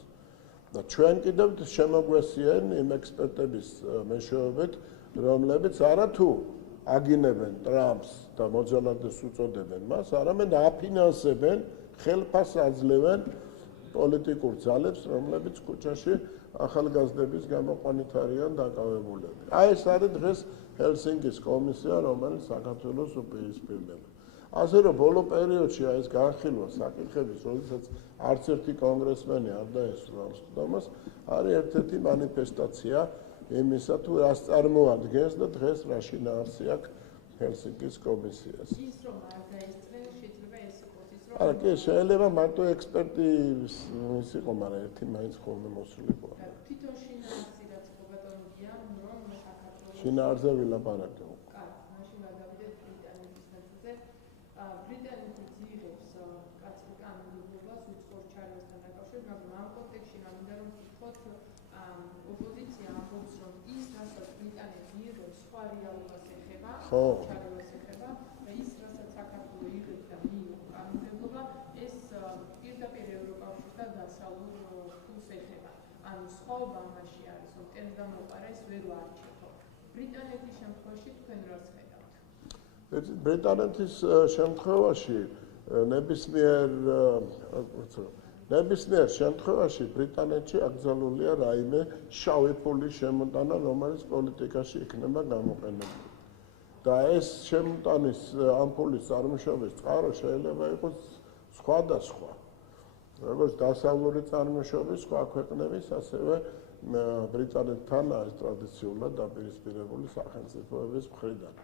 და ჩვენ კიდევ შემოგვესიენ იმ ექსპერტების მეშვეობით, რომლებიც არათუ აგინებენ ტრამპს და მოძალადეს უწოდებენ მას, არამედ აფინანსებენ ხელფას აძლევენ პოლიტიკურ ძალებს, რომლებიც ქუჩაში ახალგაზრდების გამოყვანით არიან დაკავებულები. აი ეს არის დღეს ჰელსინკის კომისია, რომელიც საქართველოს უპირისპირდება. ასე რომ ბოლო პერიოდში ეს განხილვა საკითხების, როდესაც არც ერთი კონგრესმენი არ დაესწრო ამ სხდომას, არის ერთ-ერთი მანიფესტაცია იმისა, თუ რას წარმოადგენს და დღეს რა შინაარსი აქვს ჰელსინკის კომისიას. ის რომ არ დაესწრენ, შეიძლება ეს იყოს ის რომ არა, კი, შეიძლება მარტო ექსპერტი ის იყო, მაგრამ ერთი მაინც ხოლმე მოსულიყო. თვითონ შინაარსი რაც იყო ბატონია, რომ საქართველოს შინაარსზე ვილაპარაკე. მაშინ გადავიდეთ ბრიტანეთის ნაწილზე. ბრიტანეთი ძირებს კაცი კანონმდებლობას უცხოურ ჩარევასთან დაკავშირებით, მაგრამ ამ კონტექსტში მინდა რომ ვთქვათ, ოპოზიცია ამბობს, რომ ის რასაც ბრიტანეთი იღებს, სხვა რეალობას ეხება, ჩარევას ეხება და ის რასაც საქართველო იღებს და მიიღო კანონმდებლობა, ეს პირდაპირ ევროკავშირთან დასავლურ ფულს ეხება. ანუ სხვაობა ამაში არის, რომ ტენდამოყარეს ვერ ვარჩევო. ბრიტანეთის შემთხვევაში თქვენ რას ხედავთ? ბრიტანეთის შემთხვევაში ნებისმიერ შემთხვევაში ბრიტანეთში აკრძალულია რაიმე შავი ფულის შემოტანა, რომელიც პოლიტიკაში იქნება გამოყენებული. და ეს შემოტანის ამ ფულის წარმოშობის წყარო შეიძლება იყოს სხვადასხვა. როგორც დასავლური წარმოშობის სხვა ქვეყნების, ასევე ბრიტანეთთან არის ტრადიციულად დაპირისპირებული სახელმწიფოების მხრიდან.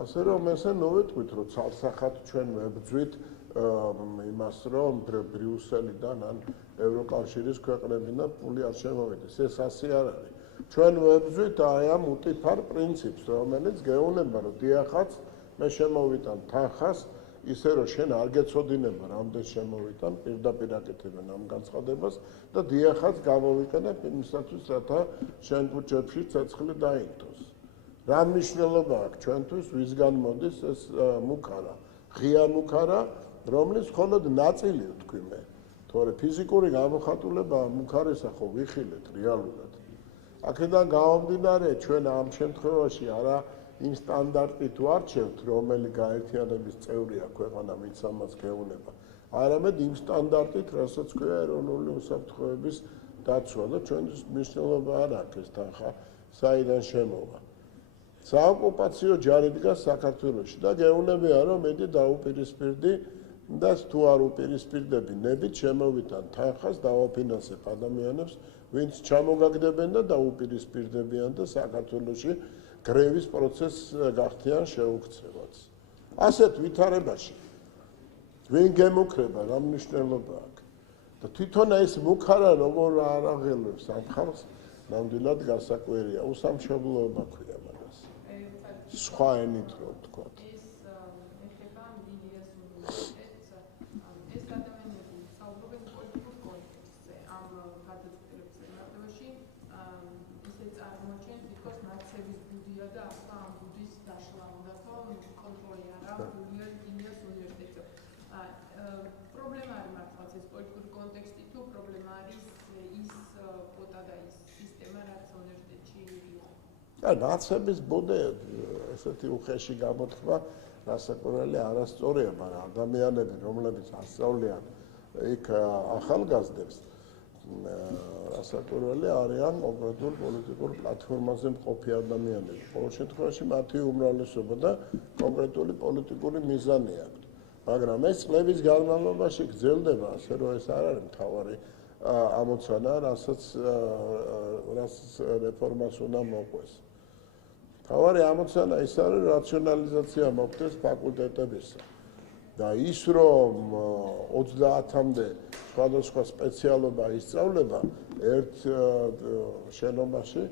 ასე რომ ესე ნოვიტყვით, რომ ცალსახად ჩვენ ვებძვით იმას, რომ ბრიუსელიდან ან ევროკავშირის ქვეყნებიდან ფული არ შემოვიდეს. ეს ასე არ არის. ჩვენ ვებძვით აი ამ უტიფარ პრინციპს, რომელიც გეუბნება, რომ დიახაც მე შემოვიტან თანხას, ისე რომ შენ არ გეცოდინება, რამდენ შემოვიტან, პირდაპირ აკეთებენ ამ განცხადებას და დიახაც გამოვიყენებ იმისათვის, რათა შენ კუჭებში ცეცხლი დაინგროს. რა მნიშვნელობა აქვს ჩვენთვის, ვისგან მოდის ეს მუქარა, ღია მუქარა, რომლის მხოლოდ ნაწილი ვთქვი მე. თორე ფიზიკური გამოხატულება მუქარისა ხო ვიხილეთ რეალურად. აქედან გამომდინარე, ჩვენ ამ შემთხვევაში არა იმ სტანდარტით ვარჩევთ, რომელი გაერთიანების წევრია ქვეყანა, ვინც ამას გეუბნება, არამედ იმ სტანდარტით, რასაც ქვია ეროვნული უსაფრთხოების დაცვა და ჩვენთვის მნიშვნელობა არ აქვს ეს თანხა, საიდან შემოვა. საოკუპაციო ჯარი დგას საქართველოში და გეუბნებია, რომ მედი დაუპირისპირდი და თუ არ უპირისპირდები, ნებით შემოვიტან თანხას, დავაფინანსებ ადამიანებს, ვინც ჩამოგაგდებენ და დაუპირისპირდებიან და საქართველოში გრევის პროცესს გახდიან შეუქცევაც. ასეთ ვითარებაში ვინ გემუქრება, რა მნიშვნელობა აქვს? და თვითონ ეს მუქარა როგორ არ აღელვებს ამ ხალხს, ნამდვილად გასაკვირია, უსამშობლოება ქვია მაგას. სხვა ენით რო ვთქვა. ნაცების ბოდე ესეთი უხეში გამოთქვა რასაკვირველი არასწორია, მაგრამ ადამიანები, რომლებიც ასწავლიან იქ ახალგაზრდებს, რასაკვირველი არიან კონკრეტულ პოლიტიკურ პლატფორმაზე მყოფი ადამიანები. ყოველ შემთხვევაში მათი უმრავლესობა და კონკრეტული პოლიტიკური მიზანი აქვს. მაგრამ ეს წლების განმავლობაში გრძელდება, ასე რომ ეს არ არის მთავარი ამოცანა, რასაც რეფორმას უნდა მოყვეს. თავარი ამოცანა ის არის, რაციონალიზაცია მოხდეს ფაკულტეტებისა. და ის რომ 30-მდე სხვადასხვა სპეციალობა ისწავლება ერთ შენობაში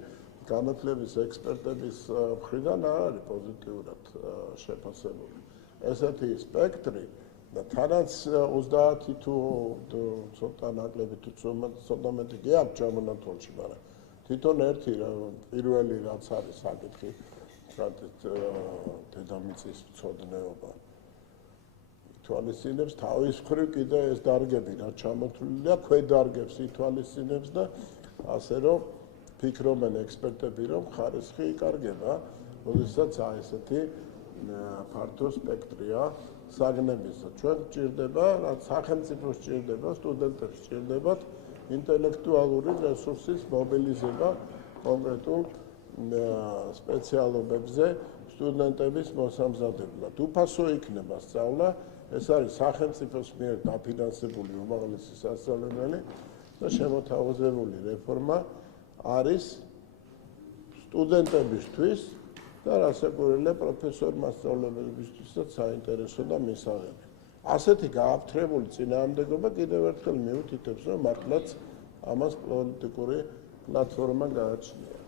განათლების ექსპერტების მხრიდან არ არის პოზიტიურად შეფასებული. ესეთი სპექტრი და თანაც 30 თუ ცოტა ნაკლები თუ ცოტა მეტი კი აქვს ჩამონათვალში, მაგრამ თვითონ ერთი პირველი რაც არის საკითხი, დედამიწის მცოდნეობა ითვალისწინებს თავის მხრივ კიდე ეს დარგები, რაც ჩამოთვლილია, ქვედარგებს ითვალისწინებს და ასე რომ ფიქრობენ ექსპერტები, რომ ხარისხი იკარგება, როდესაც ესეთი ფართო სპექტრია საგნებისა. ჩვენ გვჭირდება, რაც სახელმწიფოს სჭირდება, სტუდენტებს სჭირდებათ ინტელექტუალური რესურსის მობილიზება კონკრეტულ სპეციალობებზე სტუდენტების მოსამზადებლად. უფასო იქნება სწავლა, ეს არის სახელმწიფოს მიერ დაფინანსებული უმაღლესი სასწავლებელი და შემოთავაზებული რეფორმა არის სტუდენტებისთვის და რასაკვირველია პროფესორ-მასწავლებლებისთვისაც საინტერესო და მისაღები. ასეთი გააფთრებული წინააღმდეგობა კიდევ ერთხელ მიუთითებს, რომ მართლაც ამას პოლიტიკური პლატფორმა გააჩნია.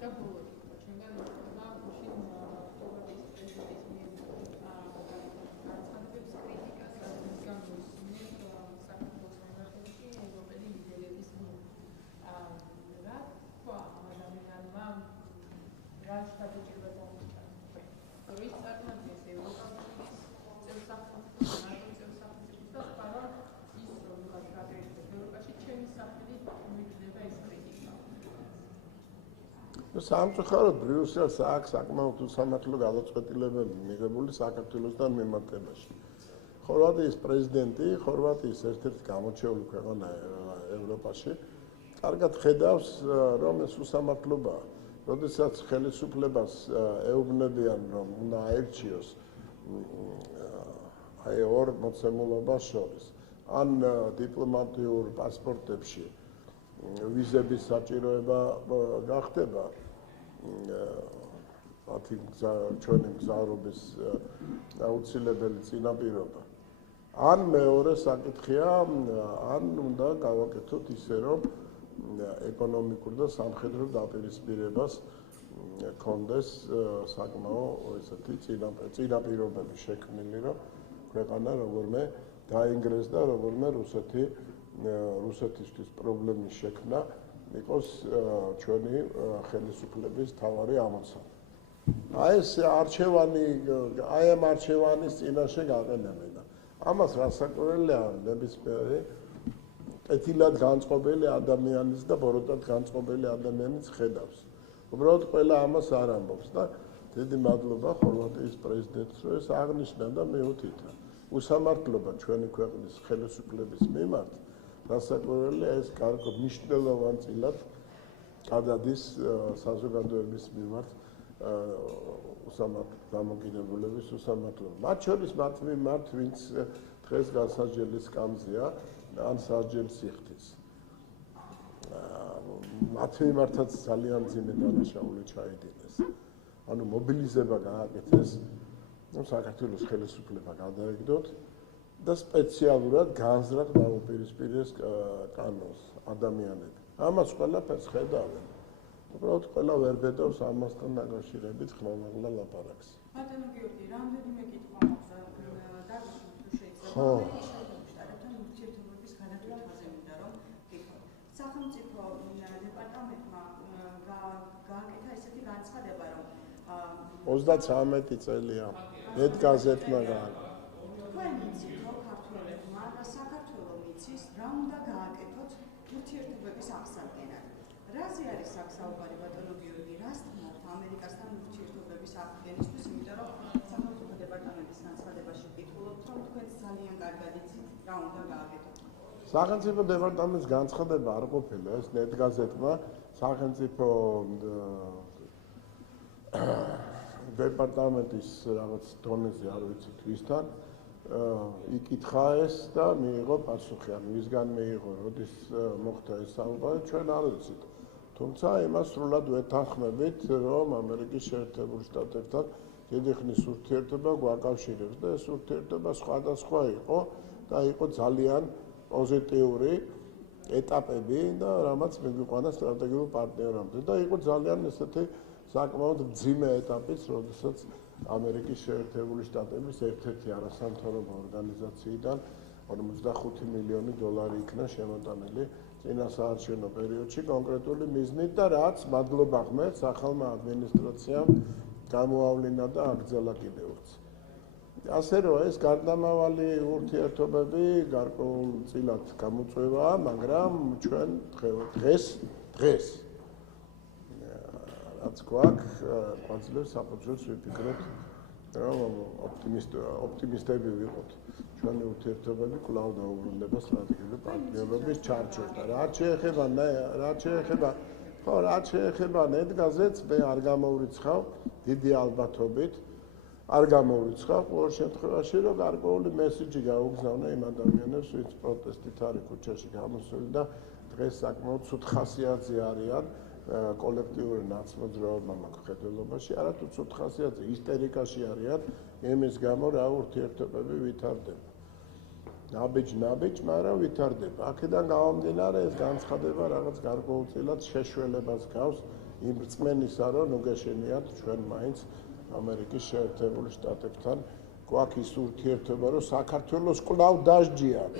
სამწუხაროდ ბრიუსელს აქვს საკმაოდ უსამართლო გადაწყვეტილებები მიღებული საქართველოსთან მიმართებაში. ხორვატიის პრეზიდენტი, ხორვატიის ერთ-ერთი გამოჩეული ქვეყანა ევროპაში, კარგად ხედავს, რომ ეს უსამართლობაა. როდესაც ხელისუფლებას ეუბნებიან, რომ უნდა აერჩიოს აი ორ მოცემულობას შორის, ან დიპლომატიურ პასპორტებში ვიზების საჭიროება გახდება მათი ჩვენი მგზავრობის აუცილებელი წინაპირობა. ან მეორე საკითხია, ან უნდა გავაკეთოთ ისე, რომ ეკონომიკურ და სამხედრო დაპირისპირებას კონდეს საკმაო ესეთი წინაპირობები შექმნილი, რომ ქვეყანა როგორმე დაინგრეს და როგორმე რუსეთისთვის პრობლემის შექმნა იყოს ჩვენი ხელისუფლების თავარი ამოცანა. აი ეს არჩევანი, აი ამ არჩევანის წინაშე გაყენებენ. ამას რასაკვირველია ნებისმიერი კეთილად განწყობილი ადამიანის და ბოროტად განწყობილი ადამიანის ხედავს. უბრალოდ ყველა ამას არ ამბობს და დიდი მადლობა ხორვატიის პრეზიდენტს, რომ ეს აღნიშნა და მეუთითა. უსამართლობა ჩვენი ქვეყნის ხელისუფლების მიმართ რასაკვირველია ეს გარკვეულ მნიშვნელოვან წილად გადადის საზოგადოების მიმართ დამოკიდებულების უსამართლობა. მათ შორის მათ მიმართ, ვინც დღეს გასაჯელი სკამზეა, ან სასჯელს იხდის. მათ მიმართაც ძალიან ძიმე დანაშაული ჩაიდინეს. ანუ მობილიზება გააკეთეს, საქართველოს ხელისუფლება გადაეგდოთ და სპეციალურად განზრახ დაუპირისპირეს კანონს ადამიანები. ამას ყველაფერს ხედავენ. უბრალოდ ყველა ვერ ბედავს ამასთან დაკავშირებით ხმამაღლა ლაპარაკს. ბატონო გიორგი, რამდენიმე კითხვა მაქვს დაგიშვით თუ შეიძლება. შტატებთან ურთიერთობების განათლებას მინდა რომ გითხოთ. სახელმწიფო დეპარტამენტმა გააკეთა ესეთი განცხადება, რომ 33 წელია მედგაზეთმა გააკეთა. თქვენ იცით, რომ ქართველებმა და საქართველოს მიცის რა უნდა გააკეთოთ ურთიერთობების აღსადგენად. რაზე არის აქ საუბარი ბატონო გიორგი, რას თმობთ ამერიკასთან ურთიერთობების აღდგენისთვის, იმიტომ რომ სახელმწიფო დეპარტამენტის განცხადებაში ვკითხულობთ, რომ თქვენ ძალიან კარგად იცით რა უნდა გააკეთოთ. სახელმწიფო დეპარტამენტის განცხადება არ ყოფილა, ეს ნეტგაზეთმა სახელმწიფო დეპარტამენტის რაღაც დონეზე არ ვიცი თვისთან იკითხა ეს და მიიღო პასუხი, ანუ ისგან მიიღო, როდის მოხდა ეს საუბარი, ჩვენ არ ვიცით. თუმცა იმას სრულად ვეთანხმებით, რომ ამერიკის შეერთებული შტატებთან დიდი ხნის ურთიერთობა გვაკავშირებს და ეს ურთიერთობა სხვადასხვა იყო და იყო ძალიან პოზიტიური ეტაპები და რამაც მიგვიყვანა სტრატეგიულ პარტნიორამდე და იყო ძალიან ესეთი საკმაოდ მძიმე ეტაპიც, როდესაც ამერიკის შეერთებული შტატების ერთ-ერთი არასამთავრობო ორგანიზაციიდან 45 მილიონი დოლარი იქნა შემოტანილი წინა საარჩევნო პერიოდში კონკრეტული მიზნით და რაც მადლობა ღმერთს ახალმა ადმინისტრაციამ გამოავლინა და აგრძელა კიდევაც. ასე რომ ეს გარდამავალი ურთიერთობები გარკვეულწილად გამოწვევაა, მაგრამ ჩვენ დღეს რაც გვაქვს, ყვაძლევს საფუძველს ვიფიქროთ, რომ ოპტიმისტები ვიყოთ. ჩვენი ურთიერთობები კვლავ დაუბრუნდება სტრატეგიული პარტნიორობის ჩარჩოს და რაც შეეხება ნეტგაზეთს, მე არ გამოვრიცხავ დიდი ალბათობით, არ გამოვრიცხავ ყოველ შემთხვევაში, რომ გარკვეული მესიჯი გაუგზავნა იმ ადამიანებს, ვინც პროტესტით არის ქუჩაში გამოსული და დღეს საკმაოდ ცუდ ხასიათზე არიან კოლექტიური ნაცმოძრაობა მხედველობაში, არათუ ცუდ ხასიათზე ისტერიკაში არიან იმის გამო, რა ურთიერთობები ვითარდება. ნაბიჯ, მაგრამ ვითარდება. აქედან გამომდინარე ეს განცხადება რაღაც გარკვეულწილად შეშველებას გავს იმ რწმენისა, რომ ნუგეშენიათ ჩვენ მაინც ამერიკის შეერთებული შტატებთან გვაქვს ის ურთიერთობა, რომ საქართველოს კვლავ დასჯიან,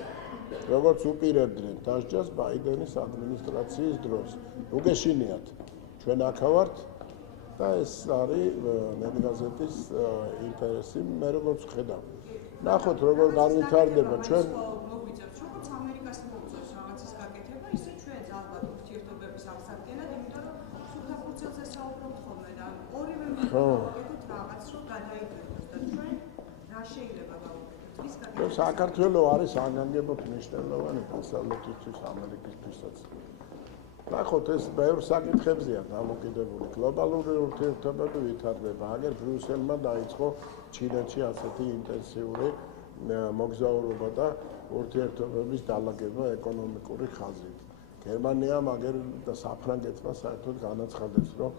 როგორც უპირებდნენ დასჯას ბაიდენის ადმინისტრაციის დროს. ნუგეშენიათ ჩვენ აქ ვართ და ეს არის ნეტგაზეთის ინტერესი, მე როგორც ხედავ. ნახოთ როგორ განვითარდება ჩვენ მოგვიწევთ, როგორც ამერიკას მოუწევს რაღაცის გაკეთება, ისე ჩვენს ალბათ ურთიერთობების აღსადგენად, იმიტომ რომ სულთაფურცელზე საუბრობთ ხოლმე და ორივე მოგეკეთოთ რაღაც, რომ გადაიგვიროს და ჩვენ რა შეიძლება გავაკეთოთ ის გაკეთება. საქართველოს არის საგანგებოდ მნიშვნელოვანი დასავლეთისთვის, ამერიკისთვისაც. ნახოთ ეს ბევრ საკითხებზეა დამოკიდებული. გლობალური ურთიერთობები ვითარდება. აგერ ბრიუსელმა დაიწყო ჩინეთში ასეთი ინტენსიური მოგზაურობა და ურთიერთობების დალაგება ეკონომიკური ხაზით. გერმანიამ აგერ და საფრანგეთმა საერთოდ განაცხადეს, რომ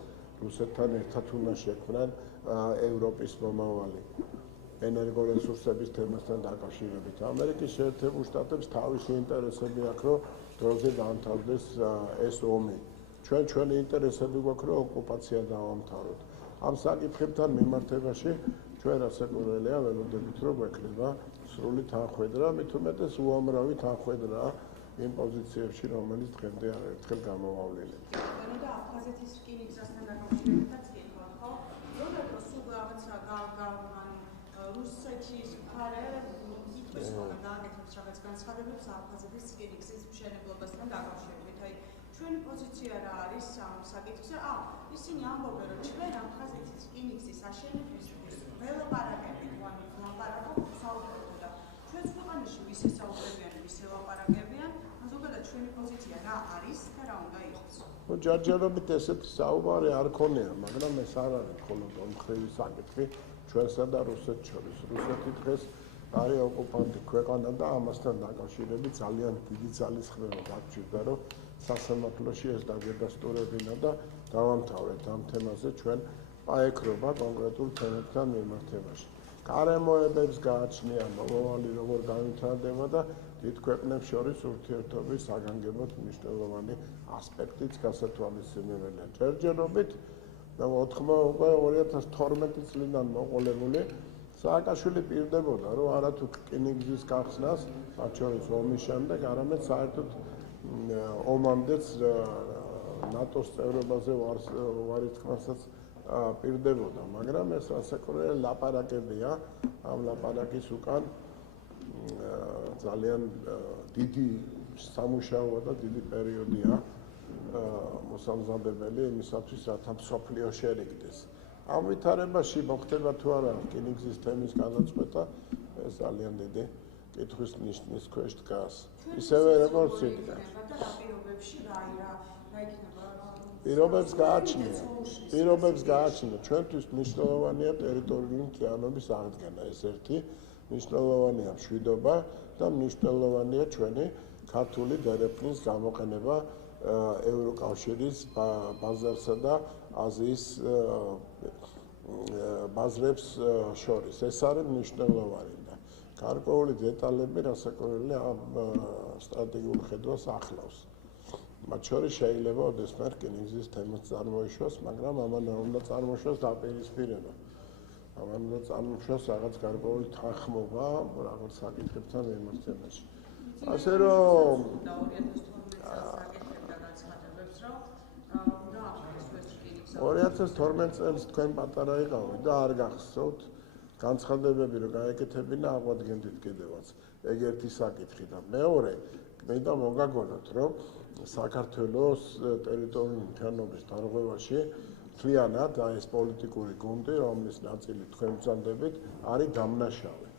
რუსეთთან ერთად უნდა შექმნან ევროპის მომავალი ენერგორესურსების თემასთან დაკავშირებით. ამერიკის შეერთებულ შტატებს თავისი ინტერესები აქვს, რომ დროზე დაამთავრდეს ეს ომი. ჩვენი ინტერესები გვაქვს, რომ ოკუპაცია დავამთავროთ. ამ საკითხებთან მიმართებაში ჩვენ რასაკვირველია ველოდებით, რომ გვექნება სრული თანხwebdriver, მით უმეტეს უამრავი თანხwebdriver იმ პოზიციებში, რომელიც დღემდე არაერთხელ გამოვავლინეთ. და აფხაზეთის რკინიგზასთან დაკავშირებითაც კითხვა, ხო? როდესაც სულ რაღაცა რუსეთის მხარე იტყვის, რომ გააკეთებს რაღაც განცხადებებს აფხაზეთის რკინიგზის მშენებლობასთან დაკავშირებით. აი, ჩვენი პოზიცია რა არის ამ საკითხზე? ისინი ამბობენ, რომ ჩვენ აფხაზეთის რკინიგზის აშენებისთვის ველაპარაკებით ლაპარაკობთ საუბრობთ და ჩვენს ქვეყანაში ვის ესაუბრებიან, ვის ელაპარაკებიან, ზოგადად ჩვენი პოზიცია რა არის და რა უნდა იყოს? ჯერჯერობით ესეთი საუბარი არ ქონია, მაგრამ ეს არ არის მხოლოდ ომხრივი საკითხი ჩვენსა და რუსეთს შორის. რუსეთი დღეს არის ოკუპანტი ქვეყანა და ამასთან დაკავშირებით ძალიან დიდი ძალისხმევა დაგჭირდა, რომ სასამართლოში ეს დაგედასტურებინა და დავამთავრეთ ამ თემაზე ჩვენ აეკრობა კონკრეტულ თემებთან მიმართებაში. გარემოებებს გააჩნია მომავალი როგორ განვითარდება და დიდ ქვეყნებს შორის ურთიერთობის საგანგებოდ მნიშვნელოვანი ასპექტიც გასათვალისწინებელია. ჯერჯერობით 2012 წლიდან მოყოლებული სააკაშვილი პირდებოდა, რომ არათუ რკინიგზის გახსნას, მათ შორის ომის შემდეგ, არამედ საერთოდ ომამდეც ნატოს წევრობაზე ვარისკმასაც პირდებოდა, მაგრამ ეს რასაკვირველი ლაპარაკებია, ამ ლაპარაკის უკან ძალიან დიდი სამუშაო და დიდი პერიოდია მოსამზადებელი იმისათვის, რათა მსოფლიო შერიგდეს. ამ ვითარებაში მოხდება თუ არა რკინიგზის თემის გადაწყვეტა, ეს ძალიან დიდი კითხვის ნიშნის ქვეშ დგას. ისევე როგორც იდგა. პირობებს გააჩნია. ჩვენთვის მნიშვნელოვანია ტერიტორიული მთლიანობის აღდგენა, ეს ერთი, მნიშვნელოვანია მშვიდობა და მნიშვნელოვანია ჩვენი ქართული დერეფნის გამოყენება ევროკავშირის ბაზარსა და აზიის ბაზრებს შორის. ეს არის მნიშვნელოვანი და გარკვეული დეტალები რასაკვირველია ამ სტრატეგიულ ხედვას ახლავს. მათ შორის შეიძლება ოდესმე რკინიგზის თემაც წარმოიშვას, მაგრამ ამან უნდა წარმოიშვას დაპირისპირება. ამან უნდა წარმოიშვას რაღაც გარკვეული თანხმობა რაღაც საკითხებთან მიმართებაში. ასე რომ 2012 წელს თქვენ პატარა იყავით და არ გახსოვთ განცხადებები, რომ გაეკეთებინა აღვადგენდით კიდევაც. ეგ ერთი საკითხი და მეორე, მინდა მოგაგონოთ, რომ საქართველოს ტერიტორიული მთლიანობის დარღვევაში მთლიანად ეს პოლიტიკური გუნდი, რომლის ნაწილი თქვენ ბრძანდებით, არის დამნაშავე.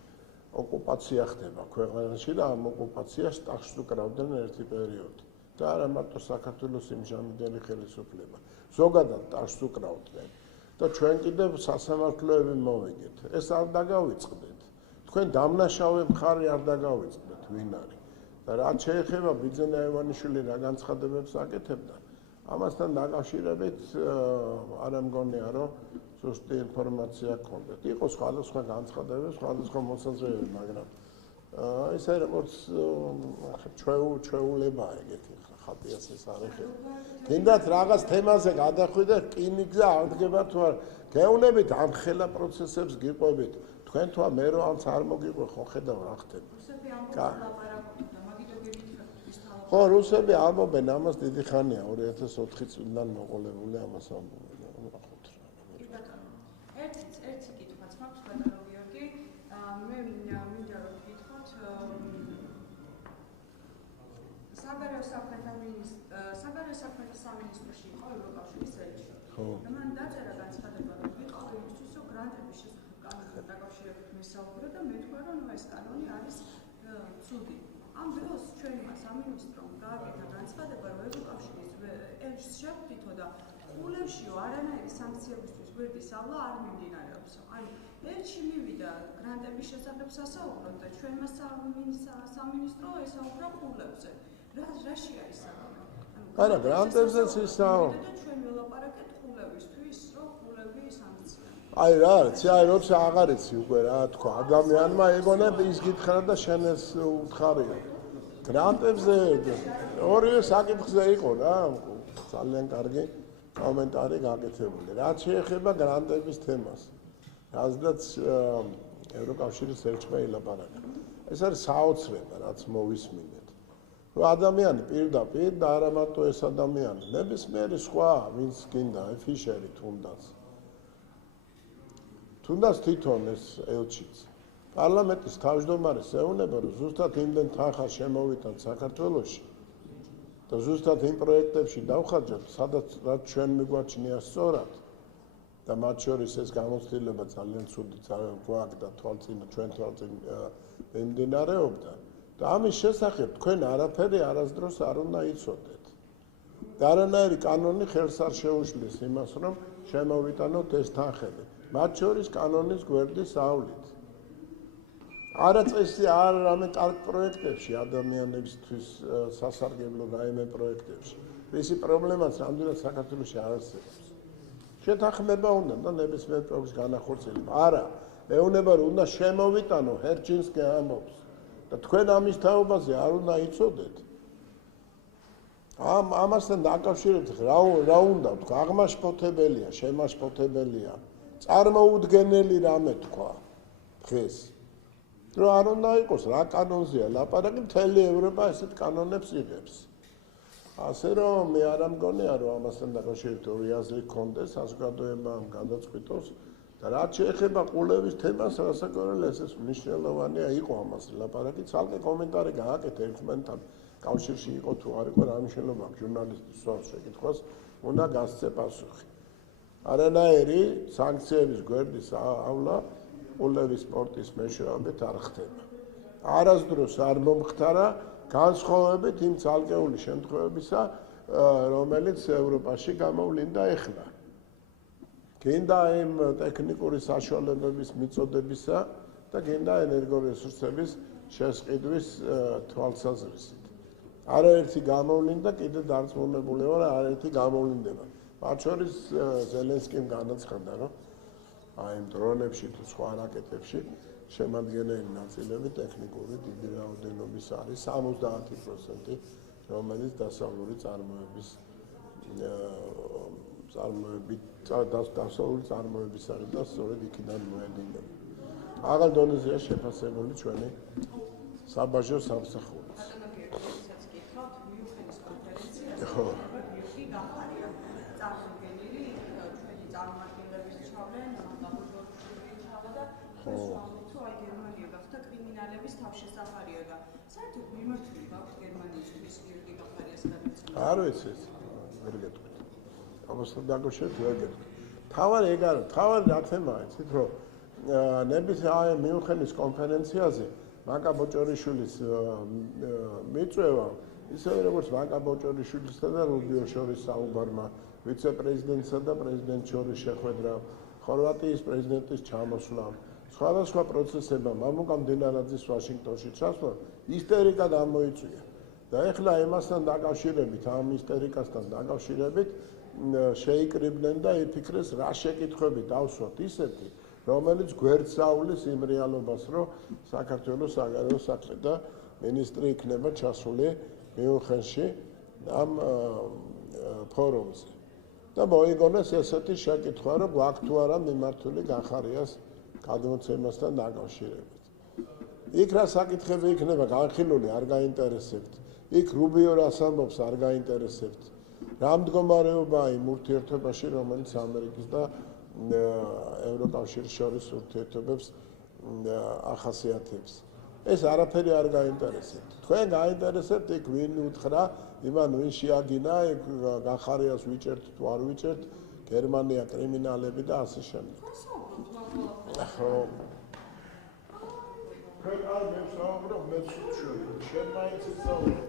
ოკუპაცია ხდება ქვეყანაში და ამ ოკუპაციას ტახტს უკრავდნენ ერთი პერიოდი. და არა მარტო საქართველოს იმჟამებელი ხელისუფლება. ზოგადად ტახტს უკრავდნენ და ჩვენ კიდევ სასამართლოები მოვიგეთ. ეს არ დაგავიწყდეთ. თქვენ დამნაშავე მხარე არ დაგავიწყდეთ, ვინ არის. და რაც შეეხება ბიძენა ივანიშვილი რა განცხადებებს აკეთებდა, ამასთან დაკავშირებით არ მგონია, რომ ზუსტი ინფორმაცია გქონდეთ. იყო სხვადასხვა განცხადებები, სხვადასხვა მოსაზრებები, მაგრამ ისე როგორც ჩვეულებაა ეგეთი ხატიას ეს არ ეხება. გინდათ რაღაც თემაზე გადახვიდეთ, რკინიგზა აღდგება თუ არა. გეუბნებით ამ ხელა პროცესებს გიყვებით. თქვენ თუ მე რომ ამც არ მოგიყვე, ხო ხედავ რა ხდება. ხო, რუსები ამბობენ ამას დიდი ხანია, 2004 წლიდან მოყოლებული ამას ამბობენ. ერთი კითხვაც მაქვს, ბატონო გიორგი. მე მინდა რომ გითხოთ საგარეო საქმეთა სამინისტროში იყო ევროკავშირის ელჩი. მან დაწერა განცხადება, რომ ვიყავ იმისთვის, რომ გრანტების შესახებ კანონთან დაკავშირებით მისაუბრა და მეთქვა, რომ ეს კანონი არის ცუდი. ამ დროს ჩვენმა სამინისტრომ გააკეთა განცხადება, რომ ევროკავშირის ელჩს შეგვდითო და ყულევშიო არანაირი სანქციებისთვის გვერდის ავლა არ მიმდინარეობს. ანუ ელჩი მივიდა გრანტების შესახებ სასაუბროდ და ჩვენმა სამინისტრო ესაუბრა ყულევზე. რაში არის საქმე? არა, გრანტებზეც ისაა. ჩვენ ველაპარაკეთ ყულევისთვის, რომ ყულები სანქცია. აი რა არის, აი როცა აღარ იცი უკვე რა თქვა, ადამიანმა ეგონა ის გითხრა და შენ ეს უთხარია. გრანტებზე ორივე საკითხზე იყო რა, ძალიან კარგი კომენტარი გაკეთებული. რაც შეეხება გრანტების თემას, რაზედაც ევროკავშირის ელჩმა ილაპარაკა. ეს არის საოცრება, რაც მოვისმინეთ. რომ ადამიანი პირდაპირ და არა მარტო ეს ადამიანი, ნებისმიერი სხვა, ვინც გინდა, ფიშერი თუნდაც თვითონ ეს ელჩიც. პარლამენტის თავმჯდომარეს ეუბნება, რომ ზუსტად იმდენ თანხას შემოვიტანთ საქართველოში და ზუსტად იმ პროექტებში დავხარჯოთ, სადაც რაც ჩვენ მიგვაჩნია სწორად და მათ შორის ეს გამოცდილება ძალიან ცუდი გვაქვს და ჩვენ თვალწინ მიმდინარეობდა და ამის შესახებ თქვენ არაფერი არასდროს არ უნდა იცოდეთ. და არანაირი კანონი ხელს არ შეუშლის იმას, რომ შემოვიტანოთ ეს თანხები. მათ შორის კანონის გვერდის ავლით. არა წესი არ რამე კარგ პროექტებში ადამიანებისთვის სასარგებლო რაიმე პროექტებში. ისი პრობლემაც რამდენად საქართველოში არ არსებობს. შეთანხმება უნდა და ნებისმიერ პროექტს განახორციელება. არა, მეუბნება რომ უნდა შემოვიტანო ჰერჩინსკი ამბობს და თქვენ ამის თაობაზე არ უნდა იცოდეთ. ამასთან დაკავშირებით რა უნდა თქვა, აღმაშფოთებელია, შემაშფოთებელია, წარმოუდგენელი რამე თქვა დღეს. რომ არ უნდა იყოს რა კანონზეა ლაპარაკი, მთელი ევროპა ესეთ კანონებს იღებს. ასე რომ მე არ მგონია რომ ამასთან დაკავშირებით ორი აზრი გქონდეს საზოგადოებამ გადაწყვიტოს და რაც შეეხება ყულევის თემას, რასაკვირველია ეს მნიშვნელოვანია იყო ამას ლაპარაკი, ცალკე კომენტარი გააკეთე ერთმანეთთან კავშირში იყო თუ არ იყო რა მნიშვნელობა აქვს ჟურნალისტის სვავს შეკითხვას უნდა გასცე პასუხი. არანაირი სანქციების გვერდის ავლა ყულევის სპორტის მეშვეობით არ ხდება. არასდროს არ მომხდარა განსხვავებით იმ ცალკეული შემთხვევებისა, რომელიც ევროპაში გამოვლინდა ეხლა. გინდა იმ ტექნიკური საშუალებების მიწოდებისა და გინდა ენერგორესურსების შესყიდვის თვალსაზრისით. არაერთი გამოვლინდა, კიდე დარწმუნებული ვარ, არაერთი გამოვლინდება. მათ შორის ზელენსკიმ განაცხადა, რომ აი იმ დრონებში თუ სხვა რაკეტებში შემადგენელი ნაწილები ტექნიკური დიდი რაოდენობის არის 70%, რომელიც დასავლური წარმოების არის და სწორედ იქიდან მოედინება. აღარ დონეზეა შეფასებული ჩვენი საბაჟო სამსახურიც. ხო. თუ აი გერმანია გახდა კრიმინალების თავშესაფარია და საერთოდ მიმართული გაქვს გერმანიის გიორგი გახარიას გადაცემა. არ ვიცი, ვერ გეტყვით. ამასთან დაკავშირებით ვერ გეტყვით. თავარი ეგ არა, თავარი რა თემაა, იცით რომ ნების აი მიუნხენის კონფერენციაზე მაკა ბოჭორიშვილის მიწვევა, ისევე როგორც მაკა ბოჭორიშვილისა და რუბიოს შორის საუბარმა, ვიცე-პრეზიდენტსა და პრეზიდენტს შორის შეხვედრა, ხორვატიის პრეზიდენტის ჩამოსვლა, სხვადასხვა პროცესებმა მამუკა მდელარაძის ვაშინგტონში ჩასვლა ისტერიკა გამოიწვია. და ეხლა იმასთან დაკავშირებით, ამ ისტერიკასთან დაკავშირებით შეიკრიბნენ და იფიქრეს რა შეკითხვები დავსვათ ისეთი, რომელიც გვერდს აულის იმ რეალობას, რომ საქართველოს საგარეო საქმეთა მინისტრი იქნება ჩასული მიუნხენში ამ ფორუმზე. და მოიგონეს ესეთი შეკითხვა, რომ გვაქვს თუ არა მიმართული გახარიას გადმოცემასთან დაკავშირებით. იქ რა საკითხები იქნება განხილული, არ გაინტერესებთ. იქ რუბიო რას ამბობს, არ გაინტერესებთ. რა მდგომარეობაა იმ ურთიერთობაში, რომელიც ამერიკის და ევროკავშირის შორის ურთიერთობებს ახასიათებს. ეს არაფერი არ გაინტერესებთ. თქვენ გაინტერესებთ იქ ვინ უთხრა, იმან ვინ შეაგინა, იქ გახარიას ვიჭერთ თუ არ ვიჭერთ, გერმანია კრიმინალები და ასე შემდეგ. ხო. ჩვენ არ მეცაუბრობ, მე შენ მაინც ისაუბრებ.